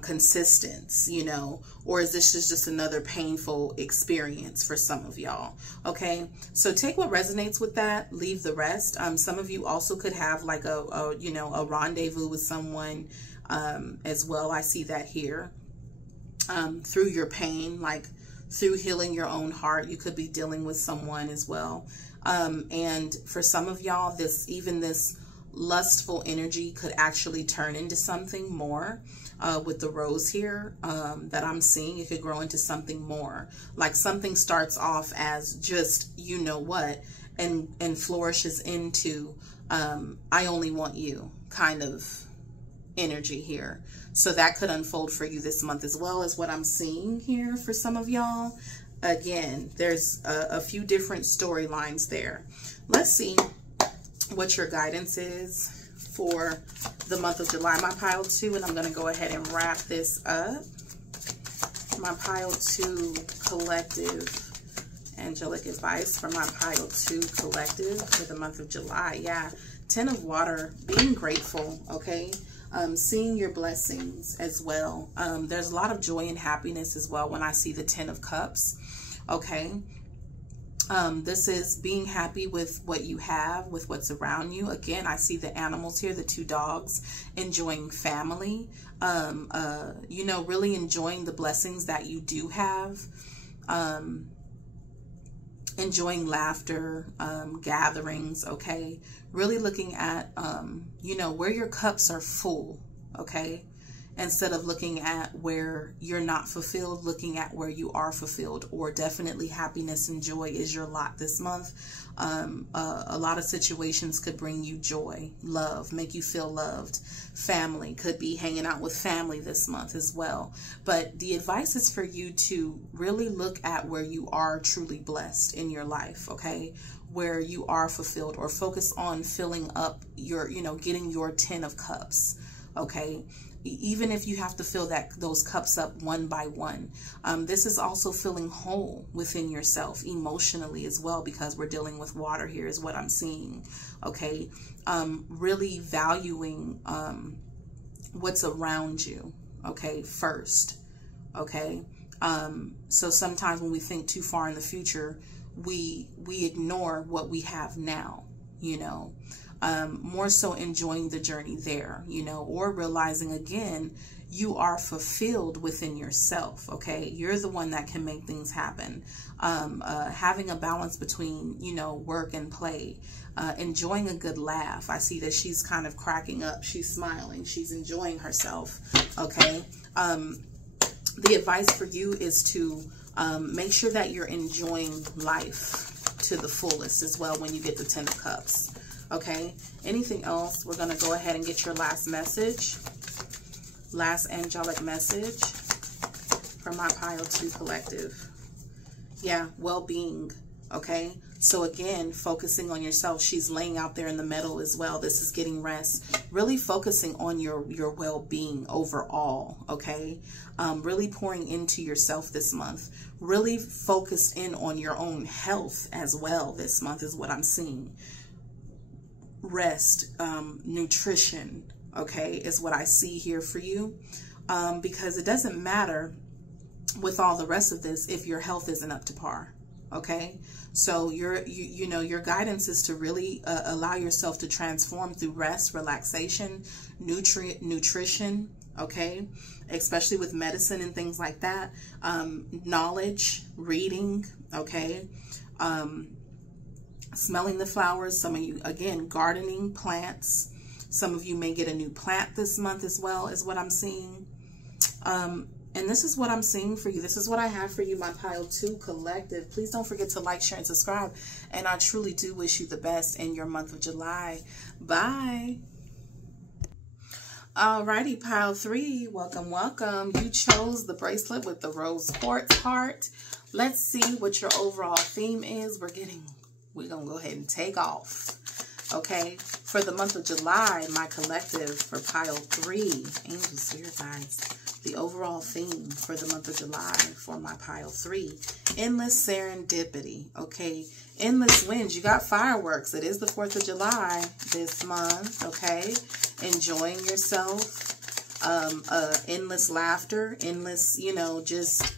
Consistent, you know, or is this just another painful experience for some of y'all? Okay, so take what resonates with that, leave the rest. Some of you also could have like a you know, a rendezvous with someone as well. I see that here. Through your pain, like through healing your own heart, you could be dealing with someone as well. And for some of y'all, this lustful energy could actually turn into something more. With the rose here that I'm seeing, it could grow into something more. Like something starts off as just, you know what, and flourishes into I only want you kind of energy here. So that could unfold for you this month as well, as what I'm seeing here for some of y'all. Again, there's a few different storylines there. Let's see what your guidance is for the month of July, my pile 2, and I'm going to go ahead and wrap this up. My pile 2 collective, angelic advice for my pile 2 collective for the month of July. Yeah, 10 of water, being grateful, okay? Seeing your blessings as well. There's a lot of joy and happiness as well when I see the 10 of cups, okay? This is being happy with what you have, with what's around you. Again, I see the animals here, the 2 dogs, enjoying family, you know, really enjoying the blessings that you do have, enjoying laughter, gatherings, okay? Really looking at, you know, where your cups are full, okay? Instead of looking at where you're not fulfilled, looking at where you are fulfilled. Or definitely happiness and joy is your lot this month. A lot of situations could bring you joy, love, make you feel loved. Family could be hanging out with family this month as well. But the advice is for you to really look at where you are truly blessed in your life, okay? Where you are fulfilled, or focus on filling up your, you know, getting your 10 of cups, okay? Even if you have to fill those cups up one by one. This is also feeling whole within yourself emotionally as well, because we're dealing with water here is what I'm seeing, okay? Really valuing what's around you, okay, first, okay? So sometimes when we think too far in the future, we ignore what we have now, you know? More so enjoying the journey there, you know, or realizing again, you are fulfilled within yourself, okay? You're the one that can make things happen. Having a balance between, you know, work and play, enjoying a good laugh. I see that she's kind of cracking up. She's smiling. She's enjoying herself, okay? The advice for you is to make sure that you're enjoying life to the fullest as well when you get the 10 of Cups. Okay, anything else? We're going to go ahead and get your last message. Last angelic message for my pile 2 collective. Yeah, well-being. Okay, so again, focusing on yourself. She's laying out there in the middle as well. This is getting rest. Really focusing on your well-being overall. Okay, really pouring into yourself this month. Really focused in on your own health as well this month is what I'm seeing. Rest, nutrition, okay, is what I see here for you, because it doesn't matter with all the rest of this if your health isn't up to par, Okay, so you know, your guidance is to really allow yourself to transform through rest, relaxation, nutrition. Okay, especially with medicine and things like that. Knowledge, reading. Okay, smelling the flowers. Some of you, again, gardening, plants. Some of you may get a new plant this month as well, is what I'm seeing. And this is what I'm seeing for you. This is what I have for you, my Pile 2 collective. Please don't forget to like, share, and subscribe. And I truly do wish you the best in your month of July. Bye. Alrighty, Pile 3. Welcome, welcome. You chose the bracelet with the rose quartz heart. Let's see what your overall theme is. We're going to go ahead and take off. Okay, for the month of July, my collective for Pile 3, angels here, guys. The overall theme for the month of July for my Pile 3, endless serendipity. Okay, endless wins. You got fireworks. It is the 4th of July this month. Okay, enjoying yourself. Endless laughter. Endless, you know, just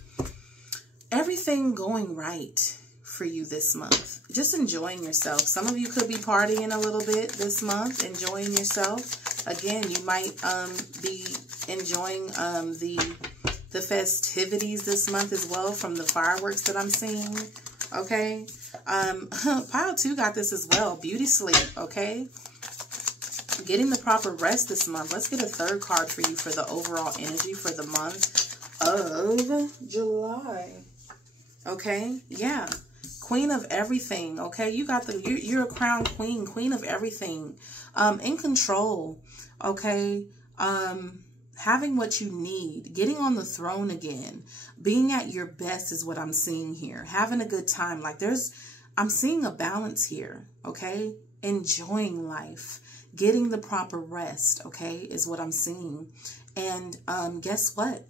everything going right for you this month. Just enjoying yourself. Some of you could be partying a little bit this month, enjoying yourself. Again, you might be enjoying the festivities this month as well from the fireworks that I'm seeing. Okay, Pile 2 got this as well. Beauty sleep. Okay, getting the proper rest this month. Let's get a third card for you for the overall energy for the month of July. Okay, yeah. Queen of everything. Okay, you got you're a crown queen, queen of everything. In control. Okay, having what you need, getting on the throne again, being at your best is what I'm seeing here. Having a good time. Like I'm seeing a balance here. Okay, enjoying life, getting the proper rest. Okay, is what I'm seeing. And guess what?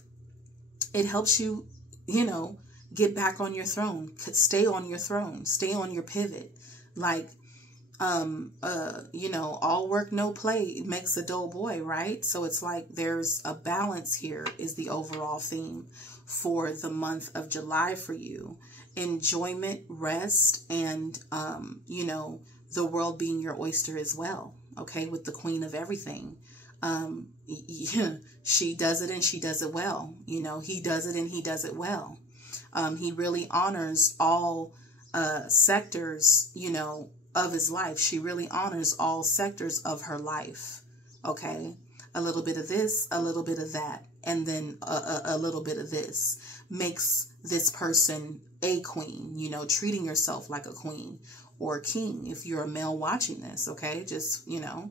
It helps you, you know, get back on your throne. Stay on your throne. Stay on your pivot. Like, you know, all work, no play makes a dull boy, right? So it's like there's a balance here is the overall theme for the month of July for you. Enjoyment, rest, and, you know, the world being your oyster as well. Okay, with the queen of everything. Yeah, she does it and she does it well. You know, he does it and he does it well. He really honors all sectors, you know, of his life. She really honors all sectors of her life. Okay, a little bit of this, a little bit of that, and then a little bit of this makes this person a queen, you know, treating yourself like a queen or a king if you're a male watching this. Okay, just, you know,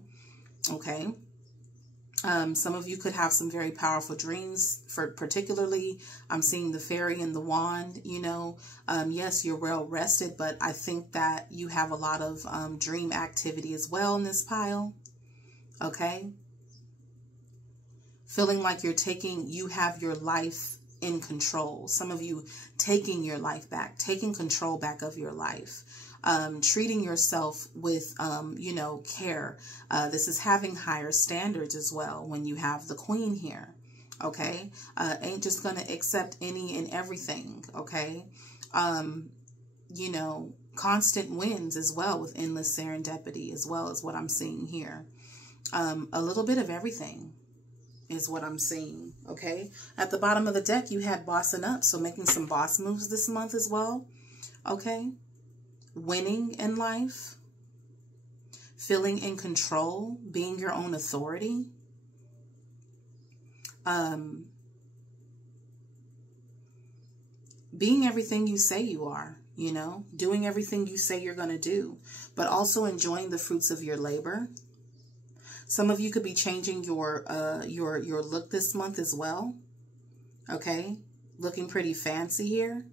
okay. Some of you could have some very powerful dreams. For particularly, I'm seeing the fairy and the wand, you know. Yes, you're well rested, but I think that you have a lot of dream activity as well in this pile. Okay. Feeling like you have your life in control. Some of you taking your life back, taking control back of your life. Treating yourself with, you know, care. This is having higher standards as well when you have the queen here. Okay. Ain't just going to accept any and everything. Okay. You know, constant wins as well with endless serendipity as well as what I'm seeing here. A little bit of everything is what I'm seeing. Okay. At the bottom of the deck, you had bossing up. So making some boss moves this month as well. Okay. Winning in life, feeling in control, being your own authority, being everything you say you are, you know, doing everything you say you're going to do, but also enjoying the fruits of your labor. Some of you could be changing your look this month as well. Okay, looking pretty fancy here.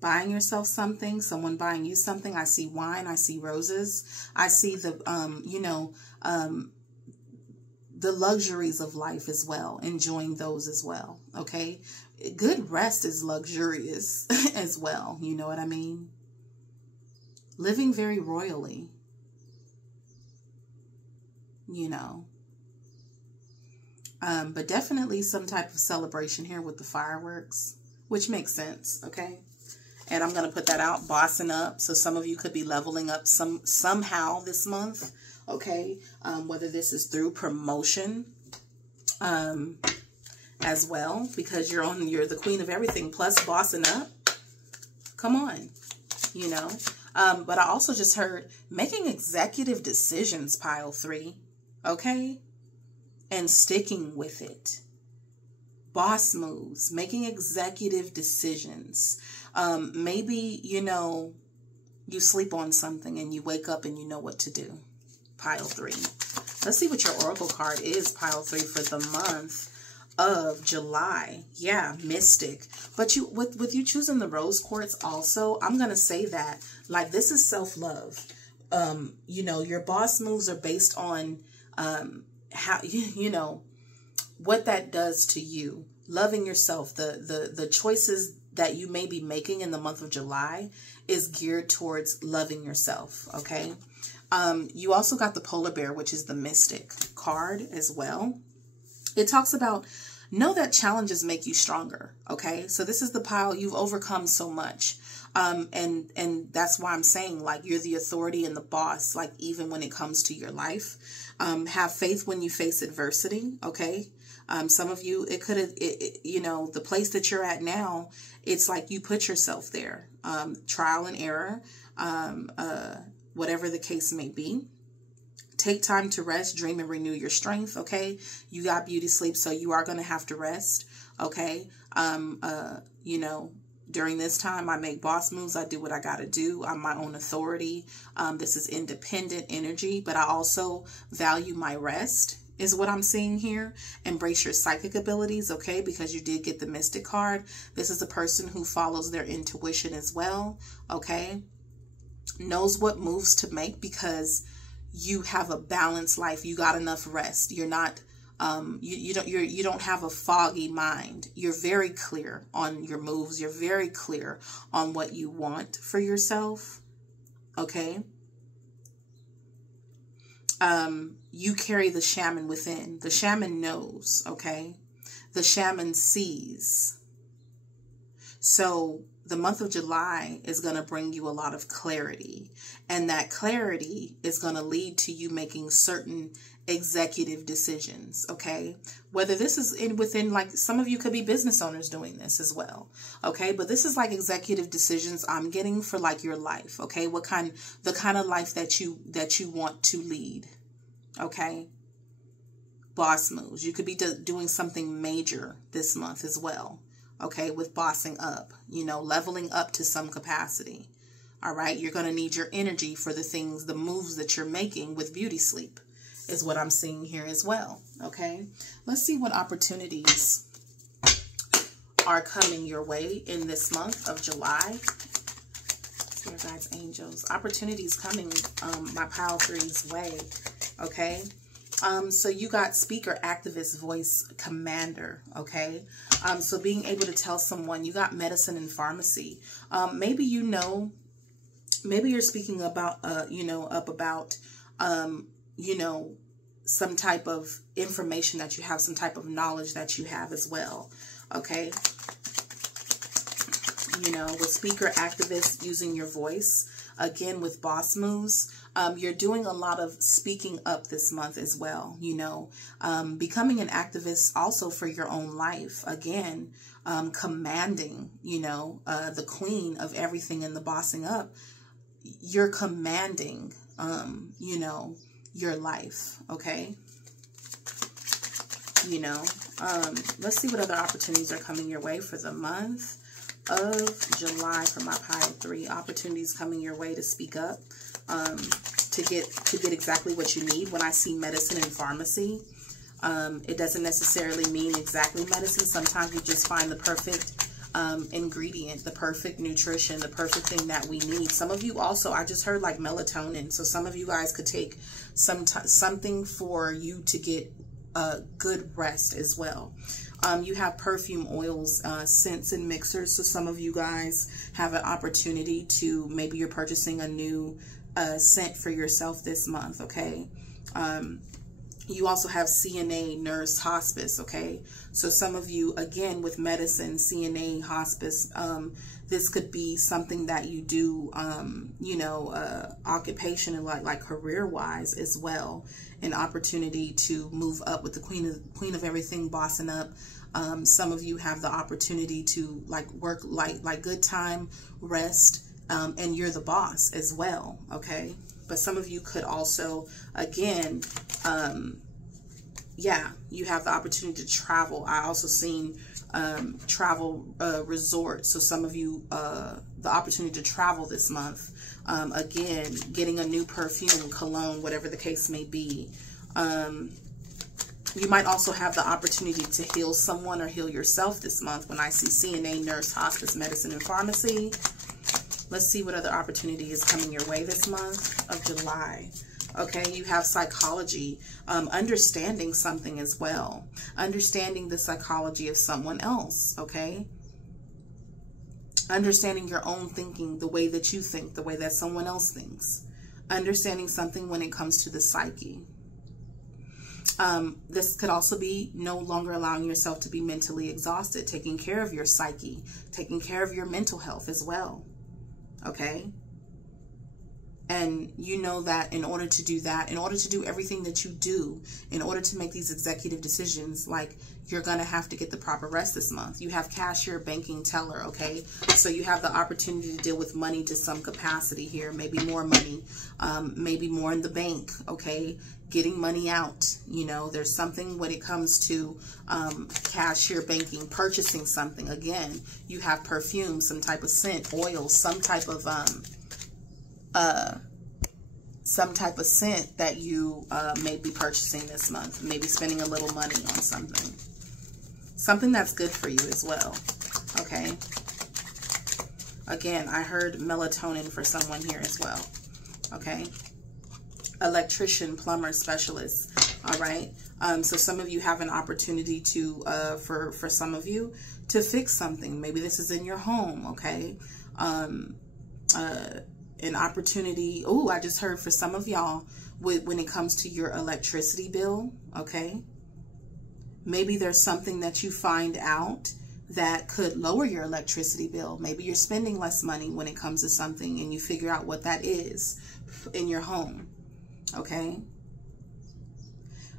Buying yourself something, someone buying you something. I see wine, I see roses. I see the, you know, the luxuries of life as well. Enjoying those as well, okay? Good rest is luxurious as well, you know what I mean? Living very royally, you know. But definitely some type of celebration here with the fireworks, which makes sense, okay? And I'm going to put that out, bossing up. So some of you could be leveling up somehow this month, okay? Whether this is through promotion as well, because you're the queen of everything, plus bossing up. Come on, you know. But I also just heard making executive decisions, pile 3, okay? And sticking with it. Boss moves, making executive decisions. Maybe, you know, you sleep on something and you wake up and you know what to do. Pile 3. Let's see what your oracle card is, pile 3, for the month of July. Yeah, mystic. But you, with you choosing the rose quartz also, I'm going to say that, like, this is self-love. You know, your boss moves are based on how, you know, what that does to you. Loving yourself, the choices that you may be making in the month of July is geared towards loving yourself, okay? You also got the polar bear, which is the mystic card as well. It talks about, know that challenges make you stronger, okay? So this is the pile, you've overcome so much. And that's why I'm saying, like, you're the authority and the boss, like, even when it comes to your life. Have faith when you face adversity, okay? Some of you, you know, the place that you're at now, it's like you put yourself there. Trial and error, whatever the case may be. Take time to rest, dream, and renew your strength, okay? You got beauty sleep, so you are going to have to rest, okay? You know, during this time, I make boss moves. I do what I got to do. I'm my own authority. This is independent energy, but I also value my rest, is what I'm seeing here. Embrace your psychic abilities, okay? Because you did get the mystic card. This is a person who follows their intuition as well, okay? Knows what moves to make because you have a balanced life. You got enough rest. You're not, you don't have a foggy mind. You're very clear on your moves. You're very clear on what you want for yourself, okay? You carry the shaman within. The shaman knows, okay? The shaman sees. So the month of July is going to bring you a lot of clarity. And that clarity is going to lead to you making certain executive decisions, okay? Whether this is within, like, some of you could be business owners doing this as well, okay? But this is like executive decisions I'm getting for, like, your life, okay? The kind of life that you want to lead, okay? Boss moves. You could be doing something major this month as well, okay? With bossing up, you know, leveling up to some capacity, all right? You're going to need your energy for the moves that you're making with beauty sleep, is what I'm seeing here as well, okay? Let's see what opportunities are coming your way in this month of July. Dear guides, angels, opportunities coming my pile 3's way, okay? So you got speaker, activist, voice, commander, okay? So being able to tell someone, you got medicine and pharmacy. Maybe you know, maybe you're speaking about, you know, about, you know, some type of information that you have, some type of knowledge that you have as well, okay? You know, with speaker, activist, using your voice, again, with boss moves, you're doing a lot of speaking up this month as well, you know, becoming an activist also for your own life, again, commanding, you know, the queen of everything in the bossing up. You're commanding, you know, your life, okay? You know, let's see what other opportunities are coming your way for the month of July for my pile 3. Opportunities coming your way to speak up, to get exactly what you need. When I see medicine and pharmacy, it doesn't necessarily mean exactly medicine. Sometimes we just find the perfect ingredient, the perfect nutrition, the perfect thing that we need. Some of you also, I just heard like melatonin. So some of you guys could take something for you to get good rest as well. You have perfume oils, scents and mixers. So some of you guys have an opportunity to, maybe you're purchasing a new scent for yourself this month, okay? You also have CNA, nurse, hospice, okay? So some of you, again, with medicine, CNA, hospice, This could be something that you do, you know, occupation and like career wise as well. An opportunity to move up with the queen of everything, bossing up. Some of you have the opportunity to like work like good time, rest, and you're the boss as well. Okay. But some of you could also, again, yeah, you have the opportunity to travel. I also seen travel resorts. So some of you, the opportunity to travel this month. Again, getting a new perfume, cologne, whatever the case may be. You might also have the opportunity to heal someone or heal yourself this month. When I see CNA, nurse, hospice, medicine, and pharmacy. Let's see what other opportunity is coming your way this month of July. Okay, you have psychology, understanding something as well. Understanding the psychology of someone else, okay? Understanding your own thinking, the way that you think, the way that someone else thinks. Understanding something when it comes to the psyche. This could also be no longer allowing yourself to be mentally exhausted, taking care of your psyche, taking care of your mental health as well. Okay? And you know that in order to do that, in order to do everything that you do, in order to make these executive decisions, like you're going to have to get the proper rest this month. You have cashier, banking, teller, okay? So you have the opportunity to deal with money to some capacity here, maybe more money, maybe more in the bank, okay? Getting money out, you know, there's something when it comes to cashier, banking, purchasing something. Again, you have perfume, some type of scent, oil, some type of scent that you may be purchasing this month. Maybe spending a little money on something. Something that's good for you as well. Okay. Again, I heard melatonin for someone here as well. Okay. Electrician, plumber, specialist. All right. So some of you have an opportunity to, for some of you, to fix something. Maybe this is in your home. Okay. An opportunity. Oh, I just heard for some of y'all when it comes to your electricity bill. Okay. Maybe there's something that you find out that could lower your electricity bill. Maybe you're spending less money when it comes to something and you figure out what that is in your home. Okay.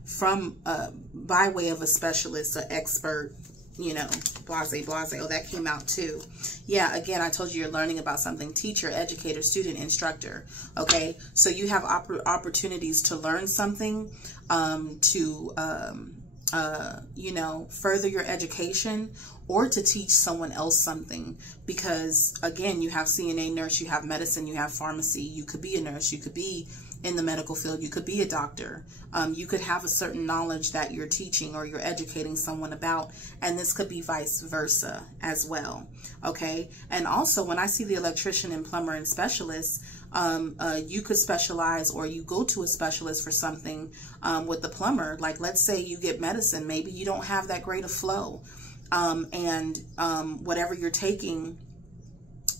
From, by way of a specialist, an expert, you know, blase. Oh, that came out too. Yeah, again, I told you you're learning about something. Teacher, educator, student, instructor. Okay, so you have opportunities to learn something, you know, further your education, or to teach someone else something. Because, again, you have CNA, nurse, you have medicine, you have pharmacy. You could be a nurse. You could be in the medical field. You could be a doctor. You could have a certain knowledge that you're teaching or you're educating someone about, and this could be vice versa as well. Okay. And also, when I see the electrician and plumber and specialist, you could specialize, or you go to a specialist for something with the plumber. Like, let's say you get medicine, maybe you don't have that great of flow, and whatever you're taking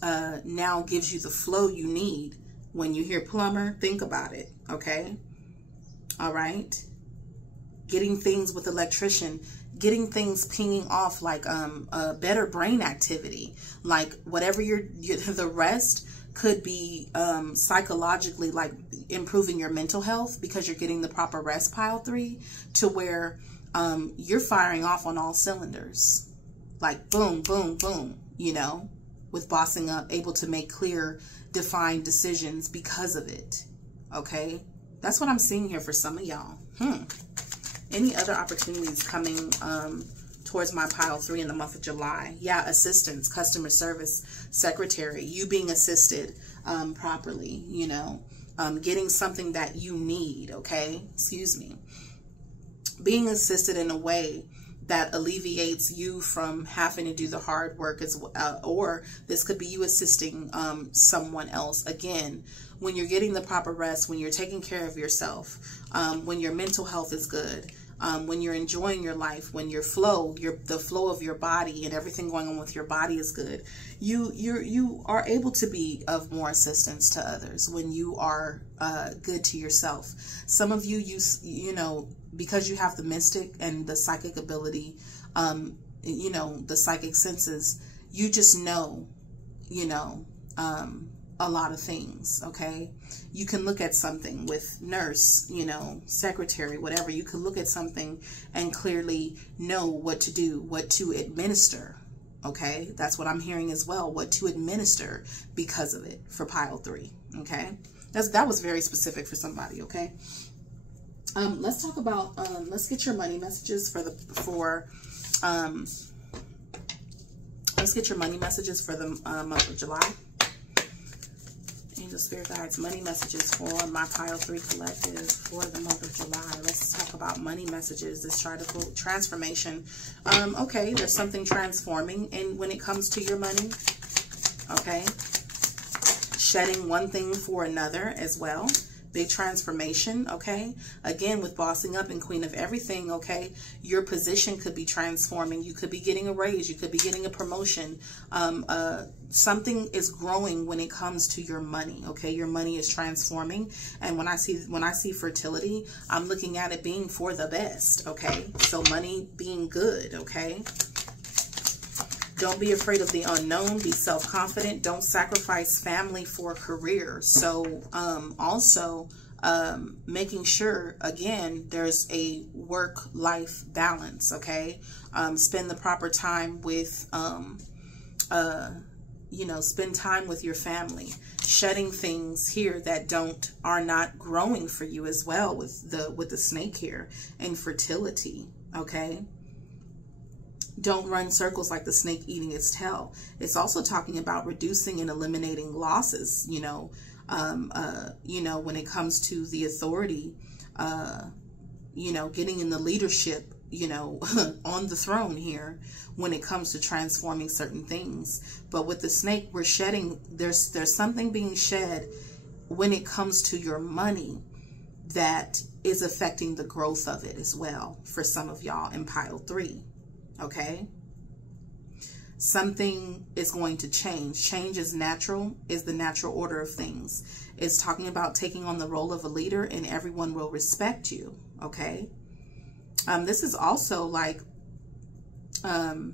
now gives you the flow you need. When you hear plumber, think about it. Okay. All right. Getting things with electrician, getting things pinging off, like a better brain activity, like whatever the rest could be psychologically, like improving your mental health, because you're getting the proper rest, pile 3, to where you're firing off on all cylinders, like boom, boom, boom, you know, with bossing up, able to make clear, defined decisions because of it. Okay, that's what I'm seeing here for some of y'all. Any other opportunities coming towards my pile 3 in the month of July? Yeah, assistance, customer service, secretary, you being assisted properly, you know, getting something that you need. Okay, excuse me, being assisted in a way that alleviates you from having to do the hard work, as or this could be you assisting someone else. Again, when you're getting the proper rest, when you're taking care of yourself, when your mental health is good, when you're enjoying your life, when the flow of your body and everything going on with your body is good, you are able to be of more assistance to others when you are good to yourself. Some of you, you know, because you have the mystic and the psychic ability, you know, the psychic senses, you just know you know, a lot of things, okay? You can look at something with nurse, you know, secretary, whatever. You can look at something and clearly know what to do, what to administer, okay? That's what I'm hearing as well, what to administer because of it for pile 3, okay? That was very specific for somebody, okay? Let's talk about, let's get your money messages let's get your money messages for the month of July. Angel Spirit Guides, money messages for my pile 3 collective for the month of July. Let's talk about money messages. This triangle transformation. Okay, there's something transforming when it comes to your money. Okay. Shedding one thing for another as well. Big transformation, okay? Again, with bossing up and queen of everything, okay? Your position could be transforming. You could be getting a raise. You could be getting a promotion. Something is growing when it comes to your money, okay? Your money is transforming. And when I see fertility, I'm looking at it being for the best, okay? So money being good, okay? Don't be afraid of the unknown. Be self-confident. Don't sacrifice family for a career. So also making sure, again, there's a work-life balance, okay? Spend the proper time with, you know, spend time with your family. Shedding things here that are not growing for you as well with the snake here and fertility, okay? Don't run circles like the snake eating its tail. It's also talking about reducing and eliminating losses, you know, when it comes to the authority, you know, getting in the leadership, you know, on the throne here when it comes to transforming certain things. But with the snake, we're shedding, there's something being shed when it comes to your money that is affecting the growth of it as well for some of y'all in pile 3. Okay, something is going to change. Change is natural, is the natural order of things. It's talking about taking on the role of a leader and everyone will respect you. Okay, this is also like, for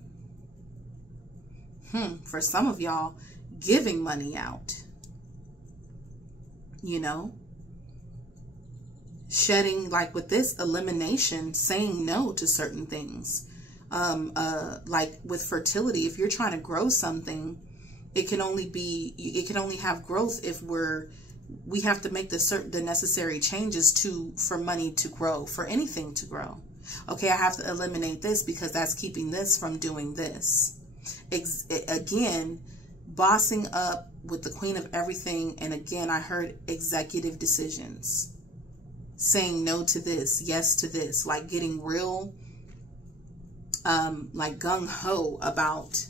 some of y'all, giving money out, you know, shedding, like with this elimination, saying no to certain things. Like with fertility, if you're trying to grow something, it can only have growth if we have to make the necessary changes for money to grow, for anything to grow. Okay, I have to eliminate this because that's keeping this from doing this. Again, bossing up with the queen of everything. And again, I heard executive decisions, saying no to this, yes to this, like getting real, like gung-ho about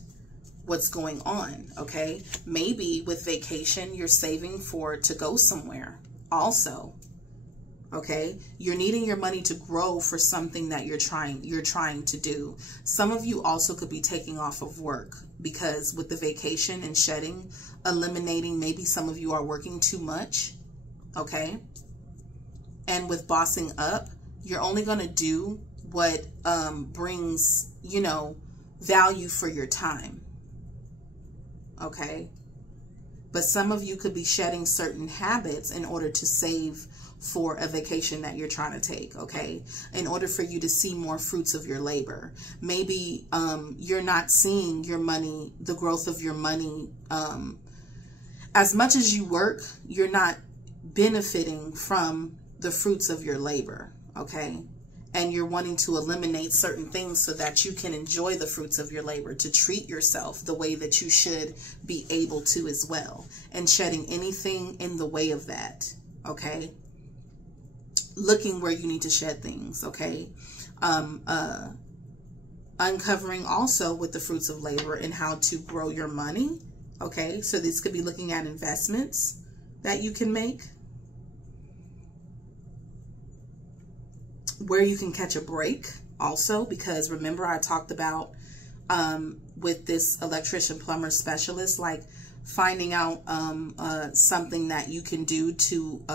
what's going on, okay? Maybe with vacation, you're saving to go somewhere also, okay? You're needing your money to grow for something that you're trying to do. Some of you also could be taking off of work because with the vacation and shedding, eliminating, maybe some of you are working too much, okay? And with bossing up, you're only going to do what brings, you know, value for your time, okay? But some of you could be shedding certain habits in order to save for a vacation that you're trying to take, okay? In order for you to see more fruits of your labor. Maybe you're not seeing your money, the growth of your money. As much as you work, you're not benefiting from the fruits of your labor, okay? And you're wanting to eliminate certain things so that you can enjoy the fruits of your labor, to treat yourself the way that you should be able to as well, and shedding anything in the way of that, okay? Looking where you need to shed things, okay? Uncovering also with the fruits of labor and how to grow your money, okay? So this could be looking at investments that you can make, where you can catch a break also, because remember I talked about with this electrician, plumber, specialist, like finding out something that you can do to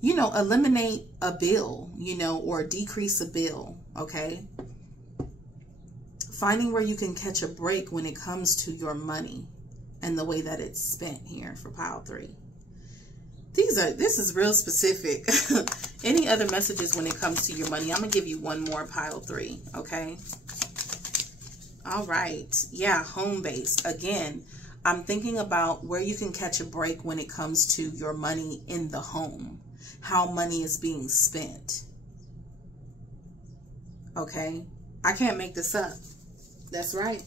you know, eliminate a bill, you know, or decrease a bill, okay? Finding where you can catch a break when it comes to your money, and the way that it's spent here for pile 3. This is real specific. Any other messages when it comes to your money? I'm going to give you one more, pile 3, okay? All right. Yeah, home base. Again, I'm thinking about where you can catch a break when it comes to your money in the home. How money is being spent. Okay? I can't make this up. That's right.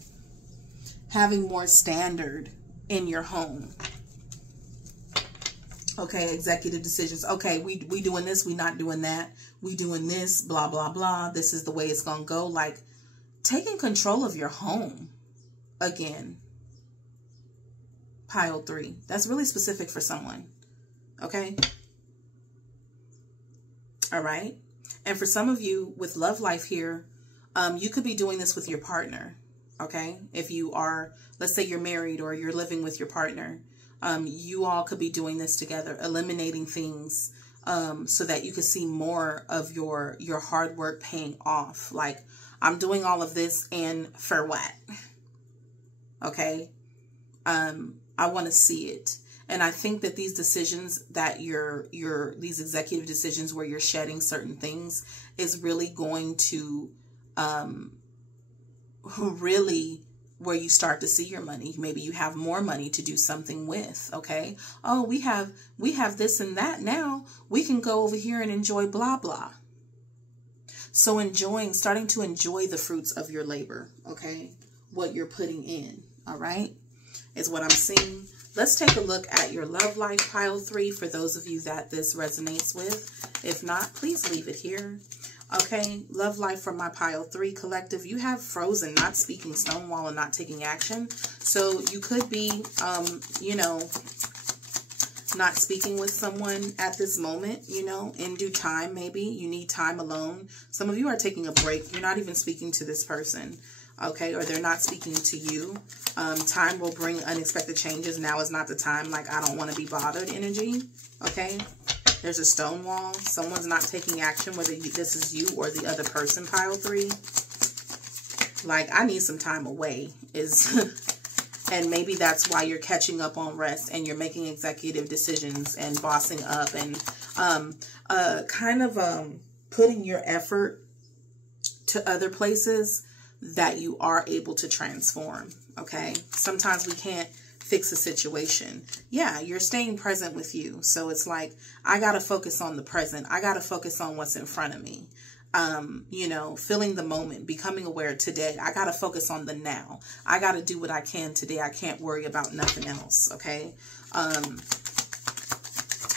Having more standard in your home. Okay, executive decisions. Okay, we doing this, we not doing that. We doing this, blah, blah, blah. This is the way it's going to go. Like, taking control of your home. Again. Pile 3. That's really specific for someone. Okay? All right? And for some of you with love life here, you could be doing this with your partner. Okay? If you are, let's say you're married or you're living with your partner. You all could be doing this together, eliminating things so that you could see more of your hard work paying off. Like, I'm doing all of this, and for what? Okay? I want to see it. And I think that these decisions that these executive decisions where you're shedding certain things is really going to really where you start to see your money. Maybe you have more money to do something with, okay? Oh, we have this and that now. We can go over here and enjoy blah, blah. So starting to enjoy the fruits of your labor, okay? What you're putting in, all right? Is what I'm seeing. Let's take a look at your love life, pile 3, for those of you that this resonates with. If not, please leave it here. Okay, love life for my pile 3 collective. You have frozen, not speaking, stonewall, and not taking action. So you could be, you know, not speaking with someone at this moment, you know, in due time, maybe. You need time alone. Some of you are taking a break. You're not even speaking to this person, okay, or they're not speaking to you. Time will bring unexpected changes. Now is not the time, like, I don't want to be bothered energy, okay? There's a stone wall. Someone's not taking action, whether this is you or the other person, pile 3. Like, I need some time away and maybe that's why you're catching up on rest and you're making executive decisions and bossing up and putting your effort to other places that you are able to transform, okay? Sometimes we can't fix a situation. Yeah, you're staying present with you. So it's like, I got to focus on the present. I got to focus on what's in front of me. You know, feeling the moment, becoming aware today. I got to focus on the now. I got to do what I can today. I can't worry about nothing else. Okay.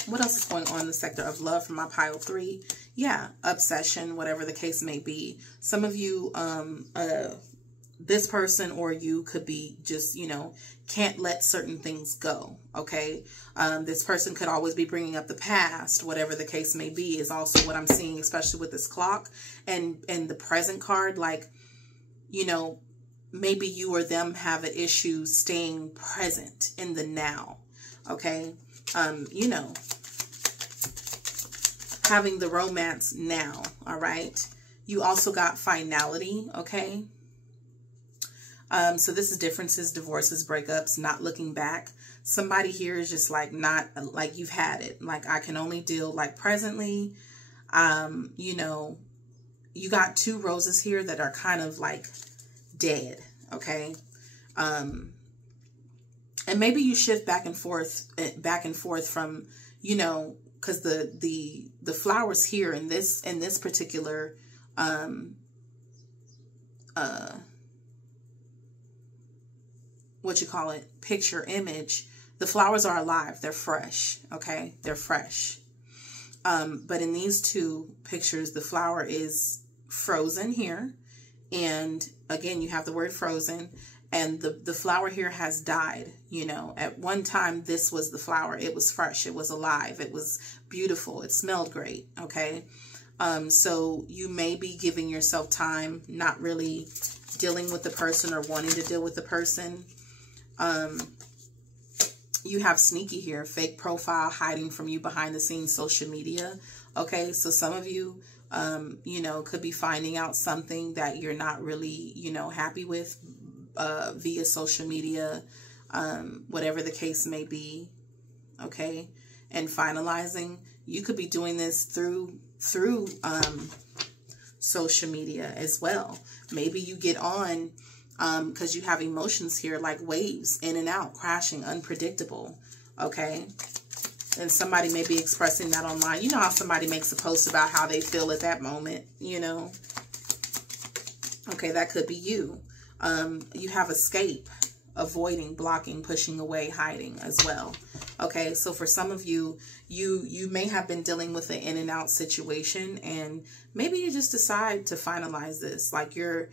What else is going on in the sector of love for my pile 3? Yeah. Obsession, whatever the case may be. Some of you, this person or you could be just, you know, can't let certain things go, okay? This person could always be bringing up the past, whatever the case may be, is also what I'm seeing, especially with this clock and the present card. Like, you know, maybe you or them have an issue staying present in the now, okay? You know, having the romance now, all right? You also got finality, okay? So this is differences, divorces, breakups, not looking back. Somebody here is just like, not like you've had it. Like, I can only deal like presently. You know, you got 2 roses here that are kind of like dead. Okay. And maybe you shift back and forth from, you know, cause the flowers here in this particular, what you call it, picture image, the flowers are alive. They're fresh. Okay. They're fresh. But in these 2 pictures, the flower is frozen here. And again, you have the word frozen, and the flower here has died. You know, at one time, this was the flower. It was fresh. It was alive. It was beautiful. It smelled great. Okay. So you may be giving yourself time, not really dealing with the person or wanting to deal with the person. You have sneaky here, fake profile, hiding from you behind the scenes, social media. Okay. So some of you, you know, could be finding out something that you're not really, you know, happy with, via social media. whatever the case may be, okay, and finalizing. You could be doing this through social media as well. Maybe you get on because you have emotions here like waves, in and out, crashing, unpredictable, okay? And somebody may be expressing that online. You know how somebody makes a post about how they feel at that moment, you know? Okay, that could be you. You have escape, avoiding, blocking, pushing away, hiding as well. Okay, so for some of you, you may have been dealing with an in and out situation, and maybe you just decide to finalize this. Like you're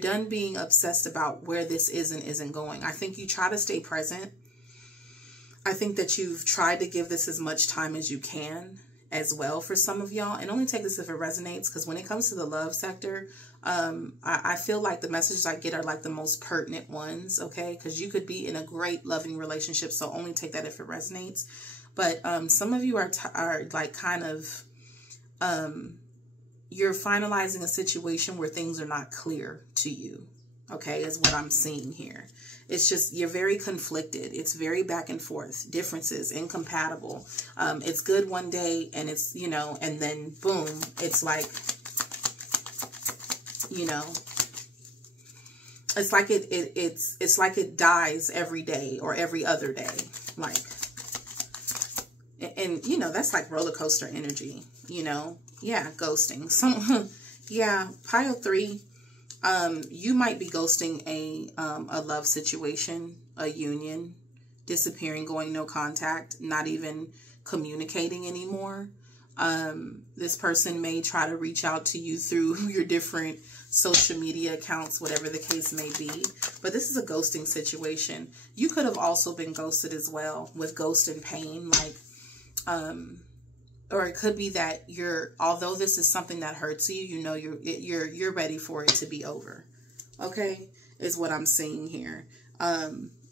done being obsessed about where this is and isn't going. I think you try to stay present. I think that you've tried to give this as much time as you can as well for some of y'all. And only take this if it resonates, because when it comes to the love sector, I feel like the messages I get are like the most pertinent ones, okay? Because you could be in a great loving relationship, so only take that if it resonates. But some of you are like kind of, you're finalizing a situation where things are not clear to you, okay, is what I'm seeing here. It's just, you're very conflicted. It's very back and forth, differences, incompatible. It's good one day and it's, you know, and then boom, it's like, you know, it's like it's like it dies every day or every other day. Like, and you know, that's like roller coaster energy, you know? Yeah, ghosting. So, yeah, pile 3. You might be ghosting a love situation, a union, disappearing, going no contact, not even communicating anymore. This person may try to reach out to you through your different social media accounts, whatever the case may be. But this is a ghosting situation. You could have also been ghosted as well, with ghost and pain, like, or it could be that although this is something that hurts you, you know, you're ready for it to be over. Okay, is what I'm seeing here.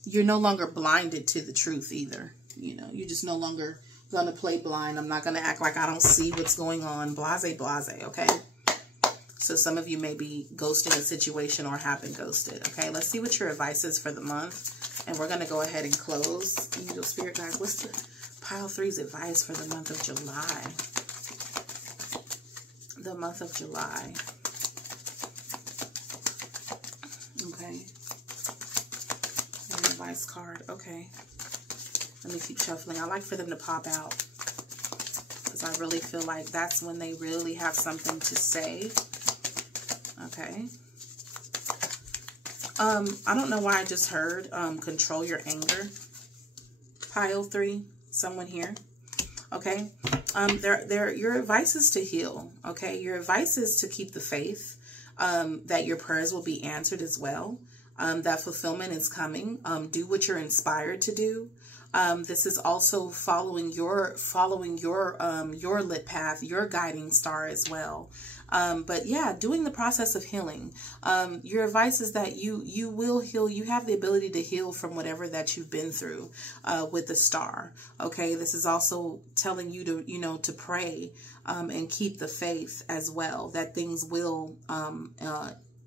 You're no longer blinded to the truth either. You know, you're just no longer going to play blind. I'm not going to act like I don't see what's going on. Blase, blase, okay? So some of you may be ghosting a situation or have been ghosted, okay? Let's see what your advice is for the month. And we're going to go ahead and close. Angel, Spirit Guide, what's the pile 3's advice for the month of July? The month of July. Okay. An advice card. Okay. Let me keep shuffling. I like for them to pop out, because I really feel like that's when they really have something to say. Okay. I don't know why I just heard control your anger. Pile 3. Someone here. Okay. Your advice is to heal. Okay. Your advice is to keep the faith, that your prayers will be answered as well. That fulfillment is coming. Do what you're inspired to do. This is also following your lit path, your guiding star as well. But yeah, doing the process of healing. Your advice is that you will heal. You have the ability to heal from whatever that you've been through, with the star. Okay. This is also telling you to, you know, to pray, and keep the faith as well, that things will,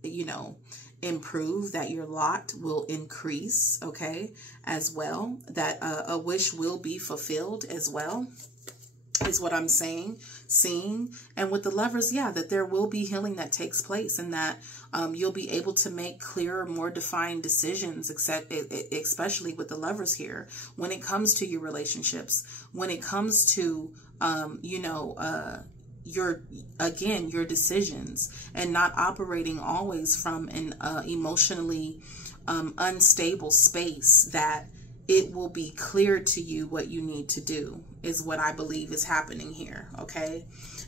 you know, improve, that your lot will increase, okay, as well, that a wish will be fulfilled as well, is what I'm seeing. And with the Lovers, yeah, that there will be healing that takes place, and that you'll be able to make clearer, more defined decisions, especially with the Lovers here, when it comes to your relationships, when it comes to, you know, your decisions, and not operating always from an emotionally unstable space, that it will be clear to you what you need to do, is what I believe is happening here. Okay.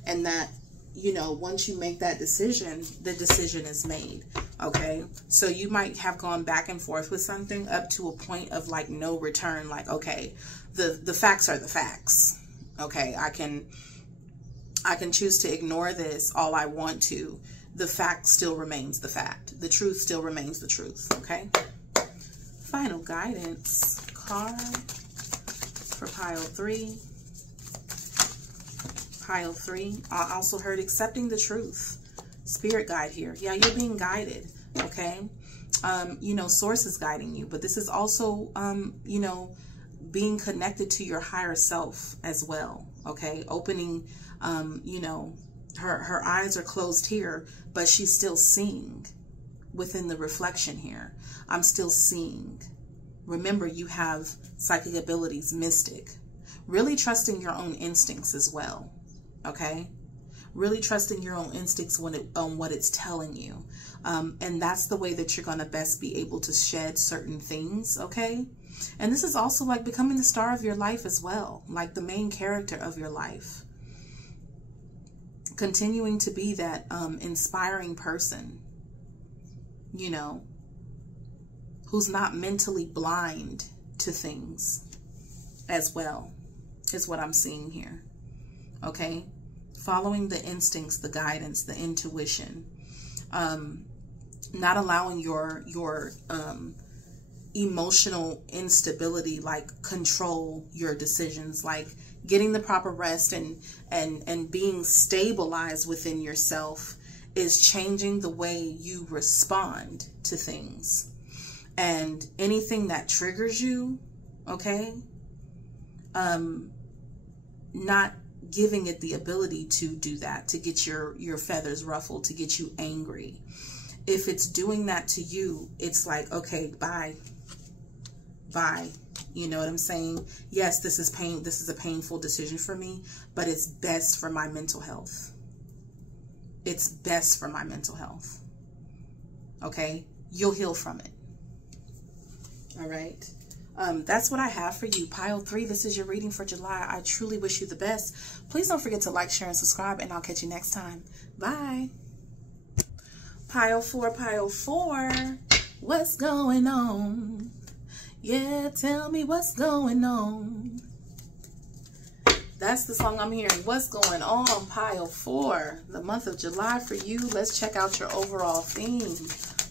And that, you know, once you make that decision, the decision is made. Okay. So you might have gone back and forth with something up to a point of like no return. Like, okay, the facts are the facts. Okay. I can choose to ignore this all I want to. The fact still remains the fact. The truth still remains the truth. Okay. Final guidance card for pile 3. Pile 3. I also heard accepting the truth. Spirit guide here. Yeah, you're being guided. Okay. you know, source is guiding you, but this is also, you know, being connected to your higher self as well. Okay. Opening, you know, her eyes are closed here, but she's still seeing within the reflection here. I'm still seeing. Remember, you have psychic abilities, mystic. Really trusting your own instincts as well. Okay. Really trusting your own instincts on what it's telling you. And that's the way that you're going to best be able to shed certain things. Okay. And this is also like becoming the star of your life as well. Like the main character of your life. Continuing to be that inspiring person, you know, who's not mentally blind to things as well, is what I'm seeing here. Okay. Following the instincts, the guidance, the intuition, not allowing your emotional instability like control your decisions, like getting the proper rest and being stabilized within yourself is changing the way you respond to things. And anything that triggers you, okay, not giving it the ability to do that, to get your feathers ruffled, to get you angry. If it's doing that to you, it's like, okay, bye. Bye. You know what I'm saying? Yes, this is pain. This is a painful decision for me, but it's best for my mental health. It's best for my mental health. Okay? You'll heal from it. All right? That's what I have for you. Pile 3, this is your reading for July. I truly wish you the best. Please don't forget to like, share, and subscribe, and I'll catch you next time. Bye. Pile 4. What's going on? Yeah, tell me what's going on. That's the song I'm hearing. What's going on, Pile 4? The month of July for you. Let's check out your overall theme.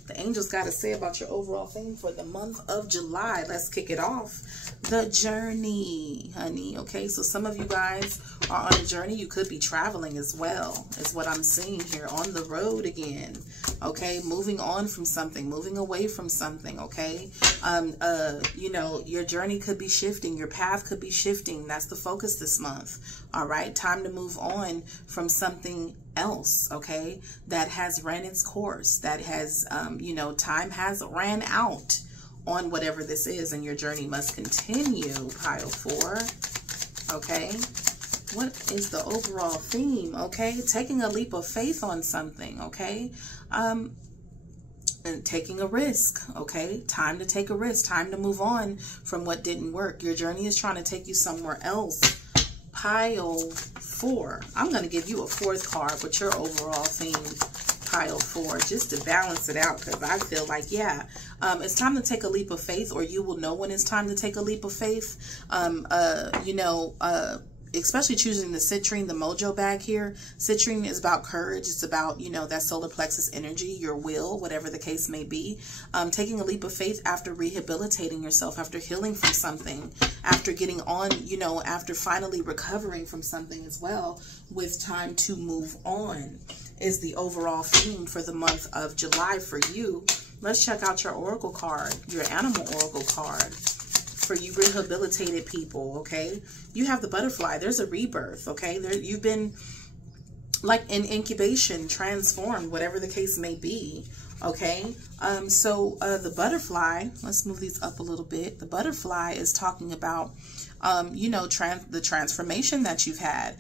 The angels got to say about your overall theme for the month of July. Let's kick it off. The journey, honey. Okay, so some of you guys are on a journey. You could be traveling as well, is what I'm seeing here. On the road again. Okay, moving on from something, moving away from something. Okay, you know, your journey could be shifting. Your path could be shifting. That's the focus this month. All right, time to move on from something else, okay, that has ran its course, that has, you know, time has ran out on whatever this is, and your journey must continue, Pile 4, okay? What is the overall theme, okay? Taking a leap of faith on something, okay? And taking a risk, okay? Time to take a risk, time to move on from what didn't work. Your journey is trying to take you somewhere else. Pile 4. I'm going to give you a 4th card with your overall theme, Pile 4, just to balance it out, because I feel like, yeah, it's time to take a leap of faith, or you will know when it's time to take a leap of faith. You know, especially choosing the citrine, the mojo bag here. Citrine is about courage. It's about, you know, that solar plexus energy, your will, whatever the case may be. Taking a leap of faith after rehabilitating yourself, after healing from something, after getting on, you know, after finally recovering from something as well, with time to move on, is the overall theme for the month of July for you. Let's check out your oracle card, your animal oracle card. For you rehabilitated people, okay? You have the butterfly. There's a rebirth, okay? You've been like in incubation, transformed, whatever the case may be, okay? So the butterfly, let's move these up a little bit. The butterfly is talking about, you know, the transformation that you've had.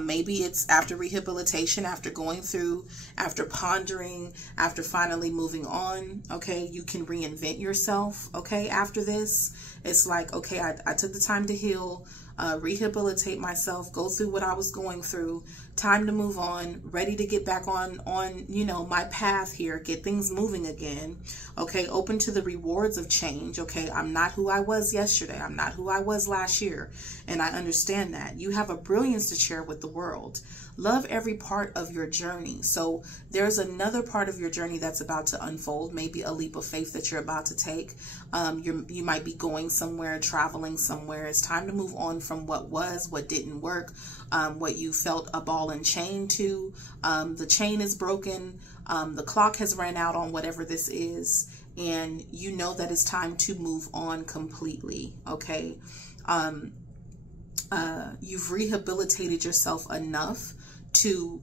Maybe it's after rehabilitation, after going through, after pondering, after finally moving on, okay? You can reinvent yourself, okay? After this, it's like, okay, I took the time to heal, rehabilitate myself, go through what I was going through, time to move on, ready to get back on, you know, my path here, get things moving again, okay, open to the rewards of change, okay, I'm not who I was yesterday, I'm not who I was last year, and I understand that. You have a brilliance to share with the world. Love every part of your journey. So there's another part of your journey that's about to unfold, maybe a leap of faith that you're about to take. You might be going somewhere, traveling somewhere. It's time to move on from what was, what didn't work, what you felt a ball and chain to. The chain is broken. The clock has ran out on whatever this is. and you know that it's time to move on completely, okay? You've rehabilitated yourself enough to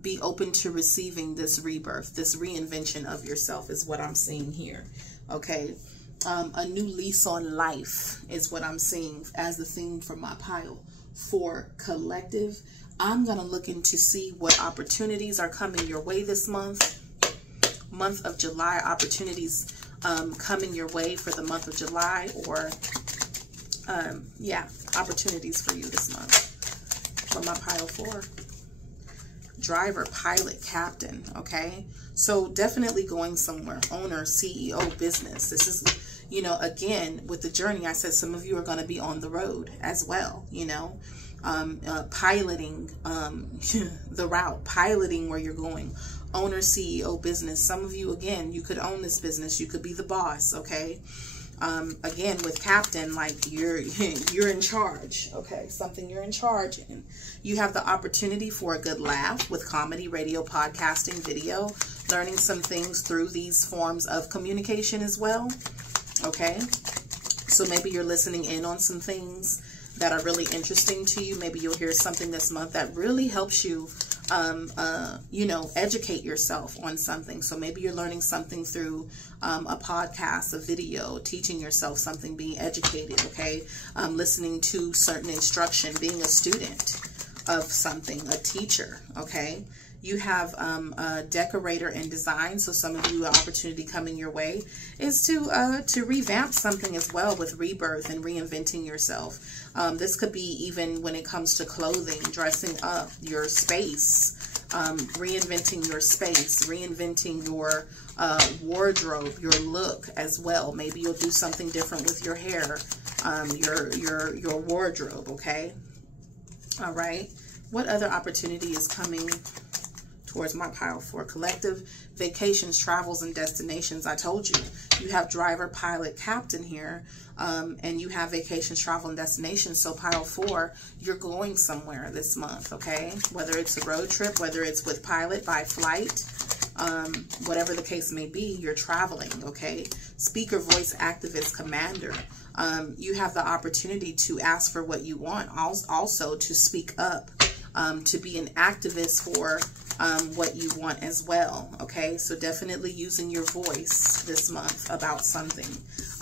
be open to receiving this rebirth, this reinvention of yourself is what I'm seeing here, okay? A new lease on life is what I'm seeing as the theme for my pile. For collective, I'm going to look into see what opportunities are coming your way this month of July, opportunities coming your way for the month of July, or yeah, opportunities for you this month for my pile 4. Driver, pilot, captain, okay? So definitely going somewhere, owner, CEO, business. This is, you know, again, with the journey, I said some of you are going to be on the road as well, you know, piloting the route, piloting where you're going. Owner, CEO, business. Some of you, again, you could own this business. You could be the boss, okay? Again, with captain, like you're in charge, okay? Something you're in charge in. You have the opportunity for a good laugh with comedy, radio, podcasting, video, learning some things through these forms of communication as well, okay? So maybe you're listening in on some things that are really interesting to you. Maybe you'll hear something this month that really helps you you know, educate yourself on something. So maybe you're learning something through a podcast, a video, teaching yourself something, being educated, okay? Listening to certain instruction, being a student of something, a teacher, okay? You have a decorator and design. So some of you, an opportunity coming your way is to revamp something as well with rebirth and reinventing yourself. This could be even when it comes to clothing, dressing up your space, reinventing your space, reinventing your wardrobe, your look as well. Maybe you'll do something different with your hair, your wardrobe, okay? All right. What other opportunity is coming towards my pile 4? Collective, vacations, travels, and destinations. I told you, you have driver, pilot, captain here, and you have vacations, travel, and destinations. So pile 4, you're going somewhere this month, okay? Whether it's a road trip, whether it's with pilot, by flight, whatever the case may be, you're traveling, okay? Speaker, voice, activist, commander. You have the opportunity to ask for what you want, also to speak up, to be an activist for what you want as well, okay? So definitely using your voice this month about something.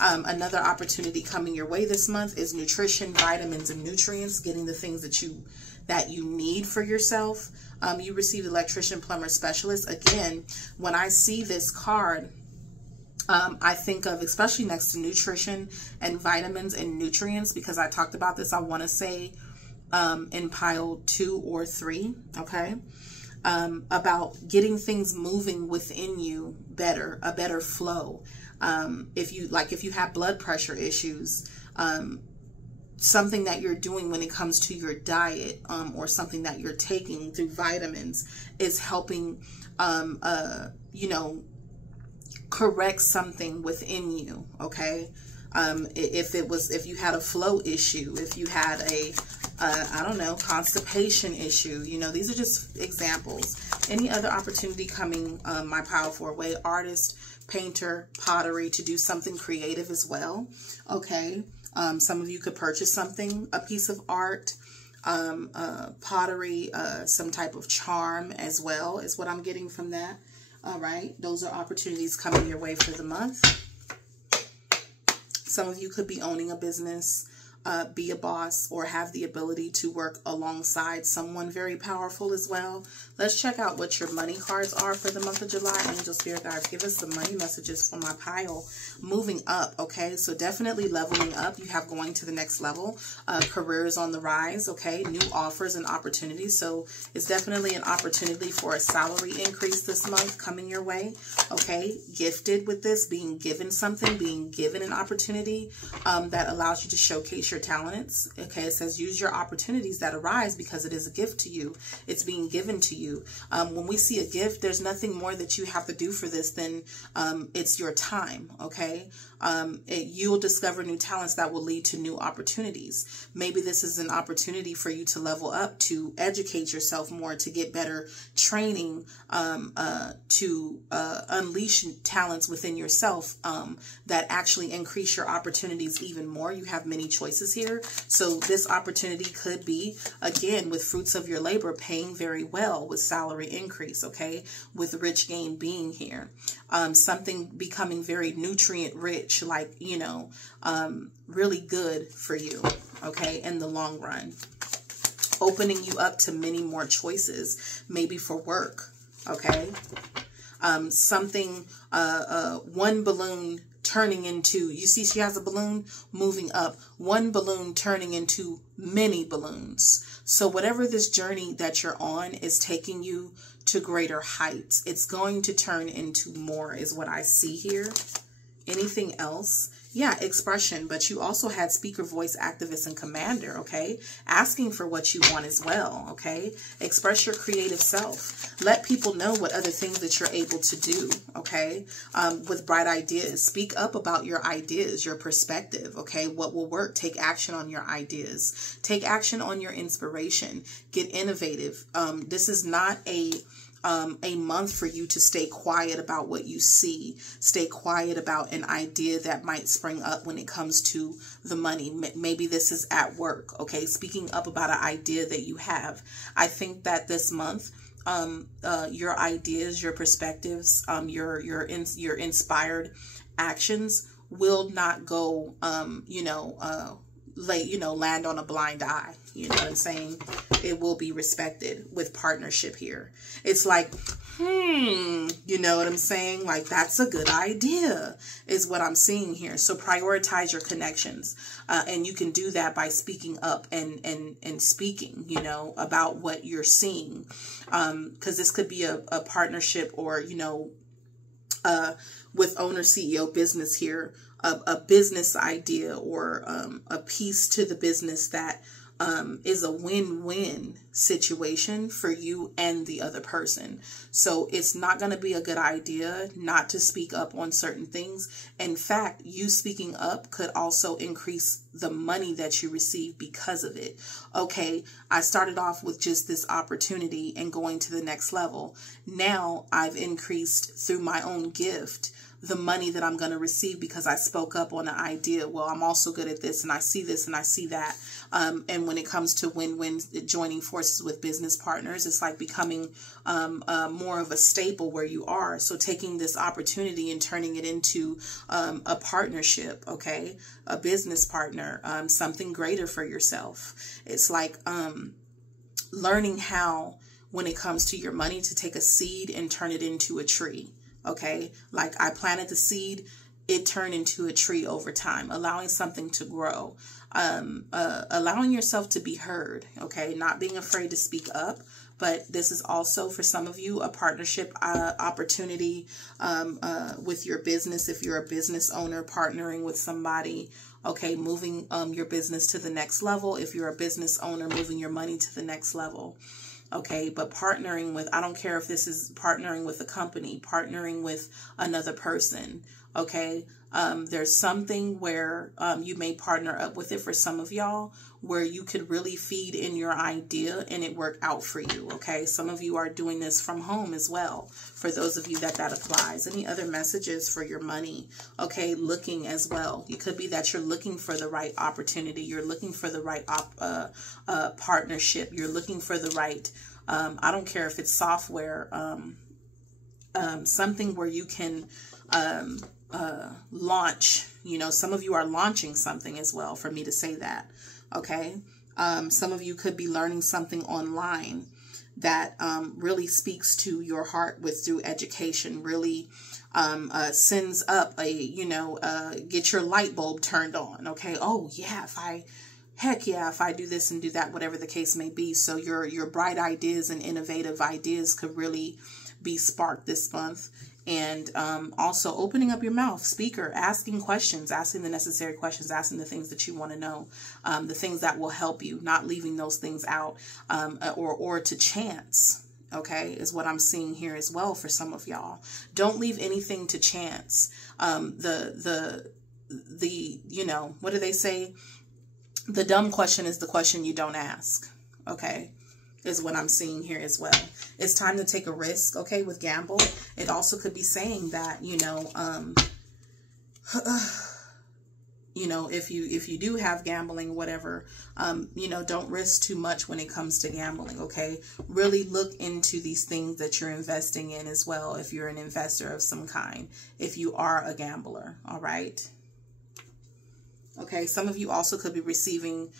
Another opportunity coming your way this month is nutrition, vitamins, and nutrients, getting the things that you need for yourself. You received electrician, plumber, specialist. Again, when I see this card, I think of, especially next to nutrition and vitamins and nutrients, because I talked about this, I want to say in pile 2 or 3, okay? About getting things moving within you better, a better flow. If you have blood pressure issues, something that you're doing when it comes to your diet, or something that you're taking through vitamins is helping, you know, correct something within you, okay? If you had a flow issue, if you had a I don't know, constipation issue, you know, these are just examples. Any other opportunity coming my pile 4 way? Artist, painter, pottery, to do something creative as well, okay? Some of you could purchase something, a piece of art, pottery, some type of charm as well is what I'm getting from that. All right, those are opportunities coming your way for the month. Some of you could be owning a business, be a boss, or have the ability to work alongside someone very powerful as well. Let's check out what your money cards are for the month of July. Angel, Spirit Guides, give us the money messages for my pile. Moving up, okay? So definitely leveling up. You have going to the next level. Careers on the rise, okay? New offers and opportunities. So it's definitely an opportunity for a salary increase this month coming your way, okay? Gifted with this, being given something, being given an opportunity that allows you to showcase your talents, okay? It says use your opportunities that arise because it is a gift to you. It's being given to you. When we see a gift, there's nothing more that you have to do for this than it's your time, okay? You'll discover new talents that will lead to new opportunities. Maybe this is an opportunity for you to level up, to educate yourself more, to get better training, to unleash talents within yourself that actually increase your opportunities even more. You have many choices here. So this opportunity could be, again, with fruits of your labor, paying very well, with salary increase, okay, with rich gain being here. Something becoming very nutrient rich, like, you know, really good for you, okay, in the long run. Opening you up to many more choices, maybe for work, okay. Something, one balloon turning into, you see she has a balloon moving up, one balloon turning into many balloons. So whatever this journey that you're on is taking you to greater heights. It's going to turn into more is what I see here. Anything else? Yeah, expression, but you also had speaker, voice, activist, and commander, okay? Asking for what you want as well, okay? Express your creative self. Let people know what other things that you're able to do, okay? With bright ideas. Speak up about your ideas, your perspective, okay? What will work? Take action on your ideas. Take action on your inspiration. Get innovative. This is not a month for you to stay quiet about what you see. Stay quiet about an idea that might spring up when it comes to the money. Maybe this is at work, okay? Speaking up about an idea that you have. I think that this month, your ideas, your perspectives, your inspired actions will not go, land on a blind eye. You know what I'm saying? It will be respected with partnership here. It's like, you know what I'm saying? Like, that's a good idea is what I'm seeing here. So prioritize your connections. And you can do that by speaking up and speaking, you know, about what you're seeing. Because this could be a partnership or, you know, with owner, CEO, business here, a business idea or a piece to the business that is a win-win situation for you and the other person. So it's not going to be a good idea not to speak up on certain things. In fact, you speaking up could also increase the money that you receive because of it. Okay, I started off with just this opportunity and going to the next level. Now I've increased through my own gift the money that I'm going to receive because I spoke up on an idea. Well, I'm also good at this and I see this and I see that. And when it comes to win-win, joining forces with business partners, it's like becoming more of a staple where you are. So taking this opportunity and turning it into a partnership, okay, a business partner, something greater for yourself. It's like learning how, when it comes to your money, to take a seed and turn it into a tree. Okay, like I planted the seed, it turned into a tree over time, allowing something to grow, allowing yourself to be heard. Okay, not being afraid to speak up. But this is also for some of you a partnership opportunity with your business. If you're a business owner, partnering with somebody, okay, moving your business to the next level. If you're a business owner, moving your money to the next level. Okay, but partnering with, I don't care if this is partnering with a company, partnering with another person, okay? There's something where you may partner up with it for some of y'all where you could really feed in your idea and it work out for you, okay? Some of you are doing this from home as well, for those of you that applies. Any other messages for your money? Okay, looking as well. It could be that you're looking for the right opportunity. You're looking for the right partnership. You're looking for the right, I don't care if it's software, something where you can launch, you know, some of you are launching something as well, for me to say that, okay? Some of you could be learning something online that really speaks to your heart through education, really sends up a, you know, get your light bulb turned on, okay? Oh yeah, heck yeah, if I do this and do that, whatever the case may be. So your bright ideas and innovative ideas could really be sparked this month. And also opening up your mouth, speaker, asking questions, asking the necessary questions, asking the things that you want to know, the things that will help you, not leaving those things out or to chance. Okay, is what I'm seeing here as well for some of y'all. Don't leave anything to chance. you know, what do they say? The dumb question is the question you don't ask. Okay, is what I'm seeing here as well. It's time to take a risk, okay, with gamble. It also could be saying that, you know, you know, if you do have gambling, whatever, you know, don't risk too much when it comes to gambling, okay? Really look into these things that you're investing in as well, if you're an investor of some kind, if you are a gambler, all right? Okay, some of you also could be receiving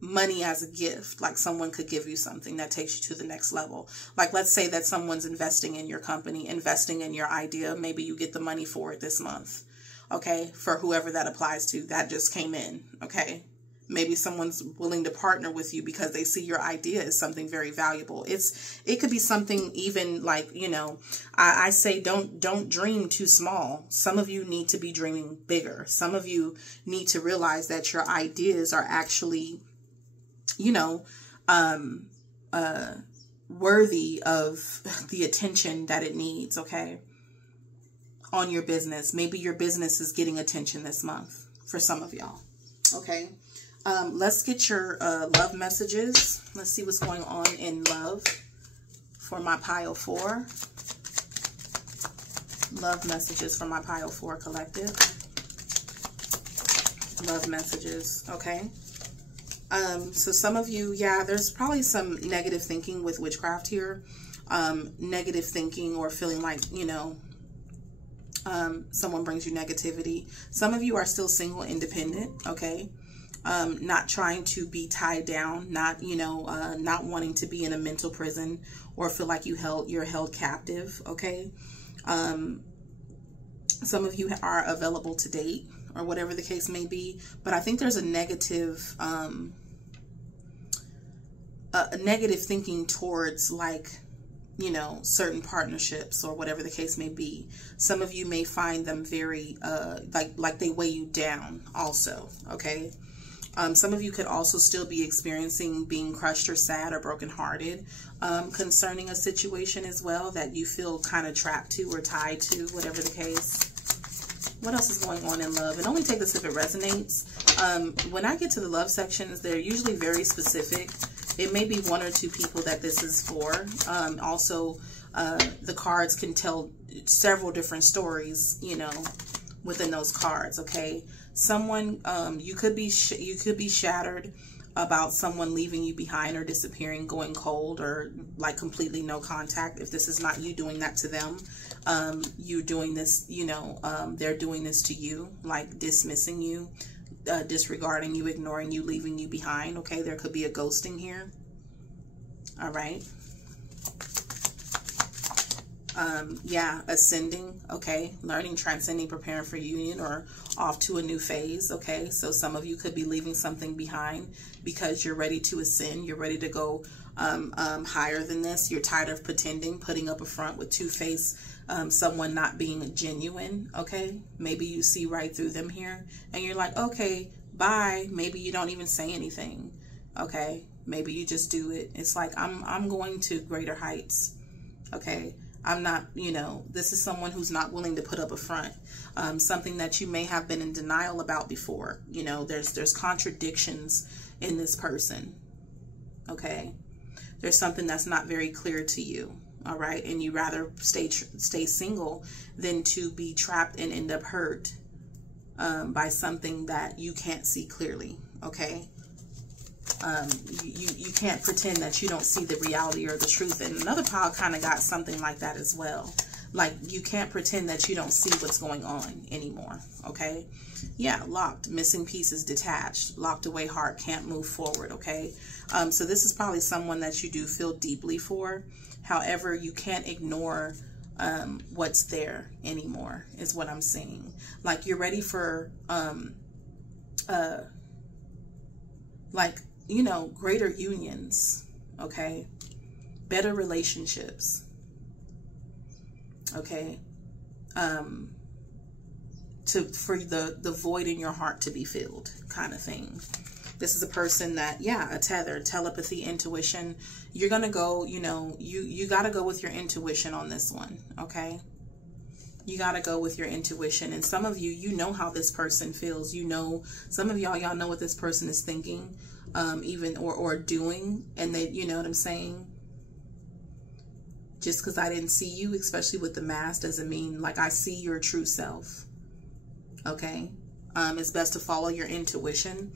money as a gift, like someone could give you something that takes you to the next level. Like, let's say that someone's investing in your company, investing in your idea. Maybe you get the money for it this month. Okay, for whoever that applies to, that just came in. Okay, maybe someone's willing to partner with you because they see your idea as something very valuable. It could be something even like, you know, I say don't dream too small. Some of you need to be dreaming bigger. Some of you need to realize that your ideas are actually, you know, worthy of the attention that it needs. Okay, on your business. Maybe your business is getting attention this month for some of y'all. Okay. Let's get your love messages. Let's see what's going on in love for my pile 4. Love messages for my pile 4 collective. Love messages. Okay. So some of you, yeah, there's probably some negative thinking with witchcraft here. Negative thinking or feeling like, you know, someone brings you negativity. Some of you are still single, independent, okay? Not trying to be tied down, not, you know, not wanting to be in a mental prison or feel like you're held captive, okay? Some of you are available to date or whatever the case may be, but I think there's a negative thinking towards, like, you know, certain partnerships or whatever the case may be. Some of you may find them very, like they weigh you down also, okay? Some of you could also still be experiencing being crushed or sad or brokenhearted concerning a situation as well that you feel kind of trapped to or tied to, whatever the case. What else is going on in love? And only take this if it resonates. When I get to the love sections, they're usually very specific. It may be 1 or 2 people that this is for. Also, the cards can tell several different stories, you know, within those cards. Okay, someone, you could be shattered about someone leaving you behind or disappearing, going cold, or like completely no contact. If this is not you doing that to them, you doing this, you know, they're doing this to you, like dismissing you. Disregarding you, ignoring you, leaving you behind. Okay, there could be a ghosting here. All right. Yeah, ascending. Okay, learning, transcending, preparing for union or off to a new phase. Okay, so some of you could be leaving something behind because you're ready to ascend. You're ready to go higher than this. You're tired of pretending, putting up a front with two-face. Someone not being genuine, okay? Maybe you see right through them here and you're like, okay, bye. Maybe you don't even say anything, okay? Maybe you just do it. It's like, I'm going to greater heights, okay? I'm not, you know, this is someone who's not willing to put up a front. Something that you may have been in denial about before. You know, there's contradictions in this person, okay? There's something that's not very clear to you. All right, and you rather stay single than to be trapped and end up hurt by something that you can't see clearly. Okay, you can't pretend that you don't see the reality or the truth. And another pile kind of got something like that as well. Like, you can't pretend that you don't see what's going on anymore. Okay, yeah, locked, missing pieces, detached, locked away heart, can't move forward. Okay, so this is probably someone that you do feel deeply for. However, you can't ignore what's there anymore, is what I'm seeing. Like, you're ready for, like, you know, greater unions, okay? Better relationships, okay? For the void in your heart to be filled, kind of thing. This is a person that, yeah, a tether, telepathy, intuition. You're going to go, you know, you got to go with your intuition on this one, okay? You got to go with your intuition. And some of you, you know how this person feels. You know, some of y'all know what this person is thinking, even or doing. And they, you know what I'm saying? Just because I didn't see you, especially with the mask, doesn't mean like I see your true self. Okay? It's best to follow your intuition.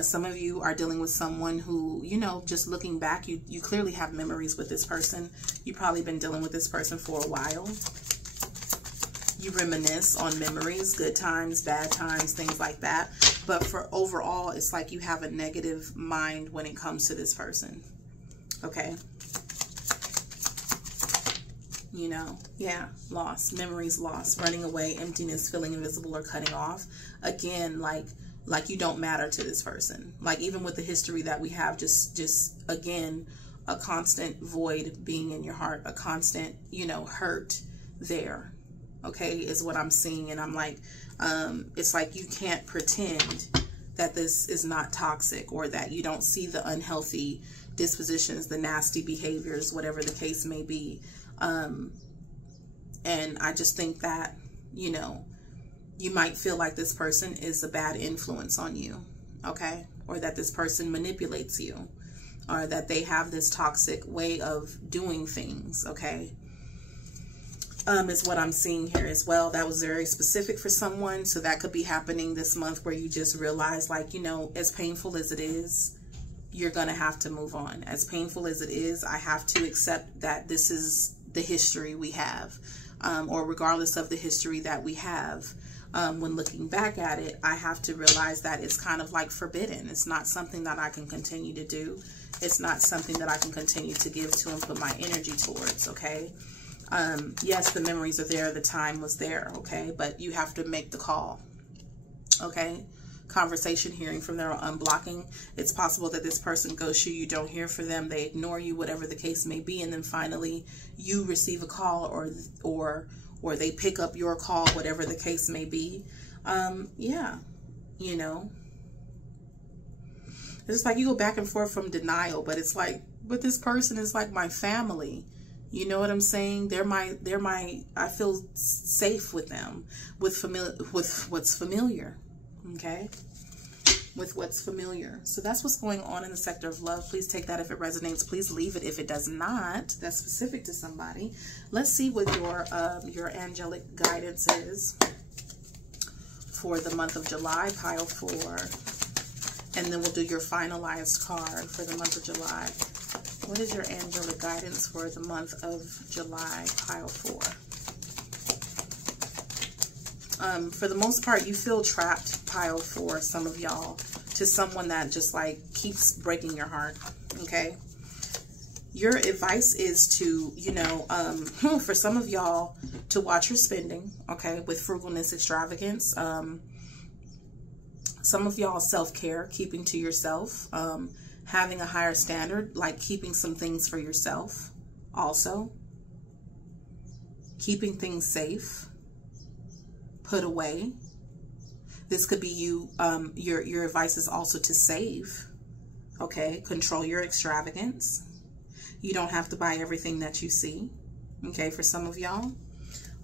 Some of you are dealing with someone who, you know, just looking back, you clearly have memories with this person. You've probably been dealing with this person for a while. You reminisce on memories, good times, bad times, things like that. But for overall, it's like you have a negative mind when it comes to this person. Okay? You know, yeah, loss, memories lost, running away, emptiness, feeling invisible or cutting off. Again, like you don't matter to this person. Like even with the history that we have, just again, a constant void being in your heart, a constant, you know, hurt there. Okay, is what I'm seeing. And I'm like, it's like you can't pretend that this is not toxic, or that you don't see the unhealthy dispositions, the nasty behaviors, whatever the case may be. And I just think that, you know, you might feel like this person is a bad influence on you, okay? Or that this person manipulates you, or that they have this toxic way of doing things, okay? Is what I'm seeing here as well. That was very specific for someone. So that could be happening this month, where you just realize, like, you know, as painful as it is, you're going to have to move on. As painful as it is, I have to accept that this is the history we have, or regardless of the history that we have, when looking back at it, I have to realize that it's kind of like forbidden. It's not something that I can continue to do. It's not something that I can continue to give to and put my energy towards, okay? Yes, the memories are there, the time was there, okay? But you have to make the call, okay? Conversation, hearing from them, or unblocking. It's possible that this person ghosts you, you don't hear from them, they ignore you, whatever the case may be, and then finally you receive a call, or they pick up your call, whatever the case may be. Yeah, you know. It's just like you go back and forth from denial, but it's like, but this person is like my family. You know what I'm saying? They're my, I feel safe with them, with what's familiar, okay? With what's familiar. So that's what's going on in the sector of love. Please take that if it resonates. Please leave it if it does not. That's specific to somebody. Let's see what your angelic guidance is for the month of July, pile 4. And then we'll do your finalized card for the month of July. What is your angelic guidance for the month of July, pile 4? For the most part, you feel trapped, pile 4, some of y'all, to someone that just like keeps breaking your heart, okay? Your advice is to, you know, for some of y'all, to watch your spending, okay, with frugalness, extravagance. Some of y'all, self-care, keeping to yourself, having a higher standard, like keeping some things for yourself also. Keeping things safe, put away. This could be you, your advice is also to save, okay? Control your extravagance. You don't have to buy everything that you see, okay, for some of y'all,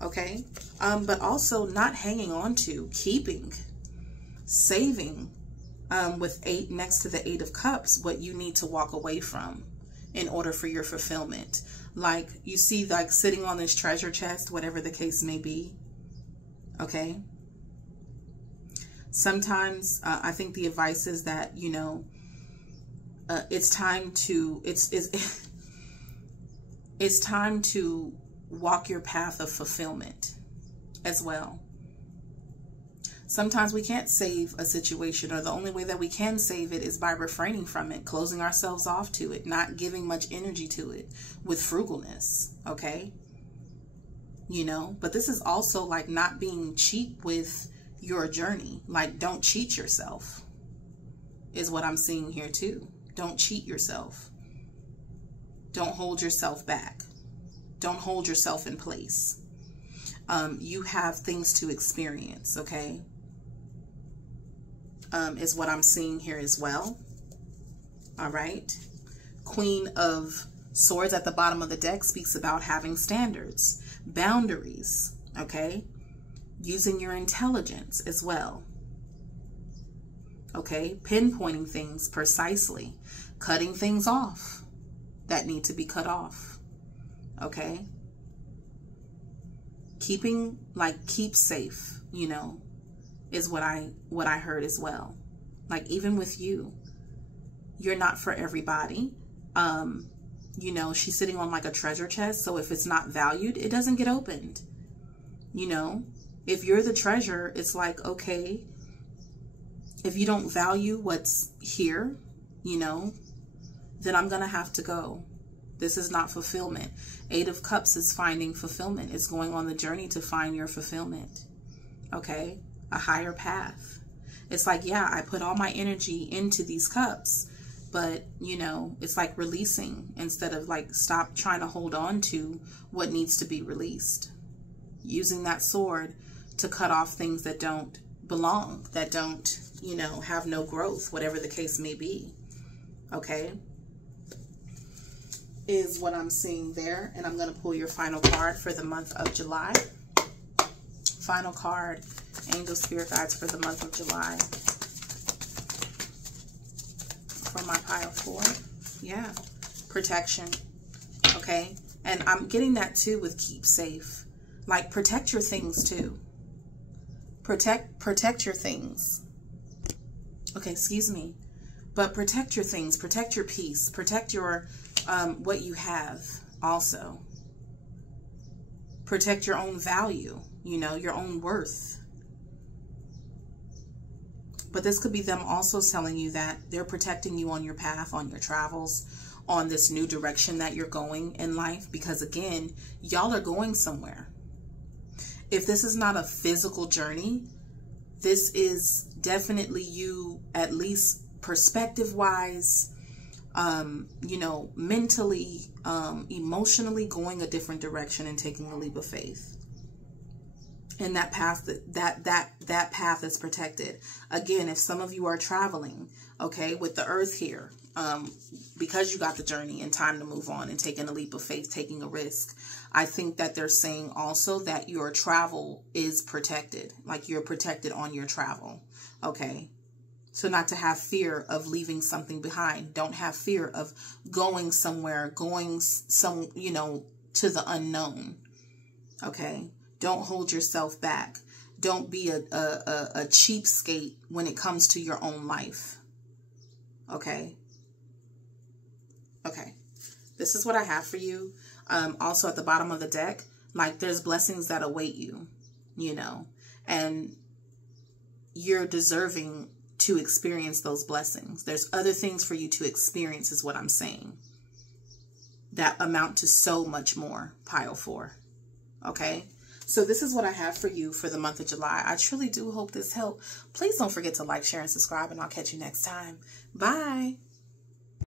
okay? But also not hanging on to, keeping, saving, with 8 next to the 8 of Cups, what you need to walk away from in order for your fulfillment. Like you see, like sitting on this treasure chest, whatever the case may be, okay? Sometimes I think the advice is that, you know, it's time to, it's time to walk your path of fulfillment as well. Sometimes we can't save a situation, or the only way that we can save it is by refraining from it, closing ourselves off to it, not giving much energy to it with frugalness, okay? You know, but this is also like not being cheap with your journey. Like, don't cheat yourself is what I'm seeing here too. Don't cheat yourself. Don't hold yourself back. Don't hold yourself in place. You have things to experience, okay? Is what I'm seeing here as well. All right. Queen of Swords at the bottom of the deck speaks about having standards, boundaries, Okay? Using your intelligence as well. Okay? Pinpointing things precisely. Cutting things off that need to be cut off. Okay? Keep safe, you know, is what I heard as well. Like, even with you, you're not for everybody. You know, she's sitting on like a treasure chest. So if it's not valued, it doesn't get opened. You know, if you're the treasure, it's like, okay, if you don't value what's here, you know, then I'm going to have to go. This is not fulfillment. 8 of Cups is finding fulfillment. It's going on the journey to find your fulfillment. Okay? A higher path. It's like, yeah, I put all my energy into these cups, but, you know, it's like releasing instead of like stop trying to hold on to what needs to be released. Using that sword to cut off things that don't belong, that don't, you know, have no growth, whatever the case may be. Okay? Is what I'm seeing there. And I'm going to pull your final card for the month of July. Final card, Angel Spirit Guides for the month of July. For my pile 4. Yeah. Protection. Okay. And I'm getting that too with keep safe. Like, protect your things too. Protect your things. Okay, excuse me. But protect your things. Protect your peace. Protect your what you have also. Protect your own value, you know, your own worth. But this could be them also telling you that they're protecting you on your path, on your travels, on this new direction that you're going in life. Because again, y'all are going somewhere. If this is not a physical journey, this is definitely you, at least perspective-wise, you know, mentally, emotionally going a different direction and taking a leap of faith. And that path, that path is protected. Again, if some of you are traveling, okay, with the earth here, because you got the journey and time to move on and taking a leap of faith, taking a risk, I think that they're saying also that your travel is protected. Like, you're protected on your travel. Okay. So not to have fear of leaving something behind. Don't have fear of going somewhere, going you know, to the unknown. Okay. Don't hold yourself back. Don't be a cheapskate when it comes to your own life. Okay. Okay. This is what I have for you. Also at the bottom of the deck, like, there's blessings that await you, you know, and you're deserving to experience those blessings. There's other things for you to experience is what I'm saying, that amount to so much more, pile 4. Okay. So this is what I have for you for the month of July. I truly do hope this helped. Please don't forget to like, share, and subscribe, and I'll catch you next time. Bye.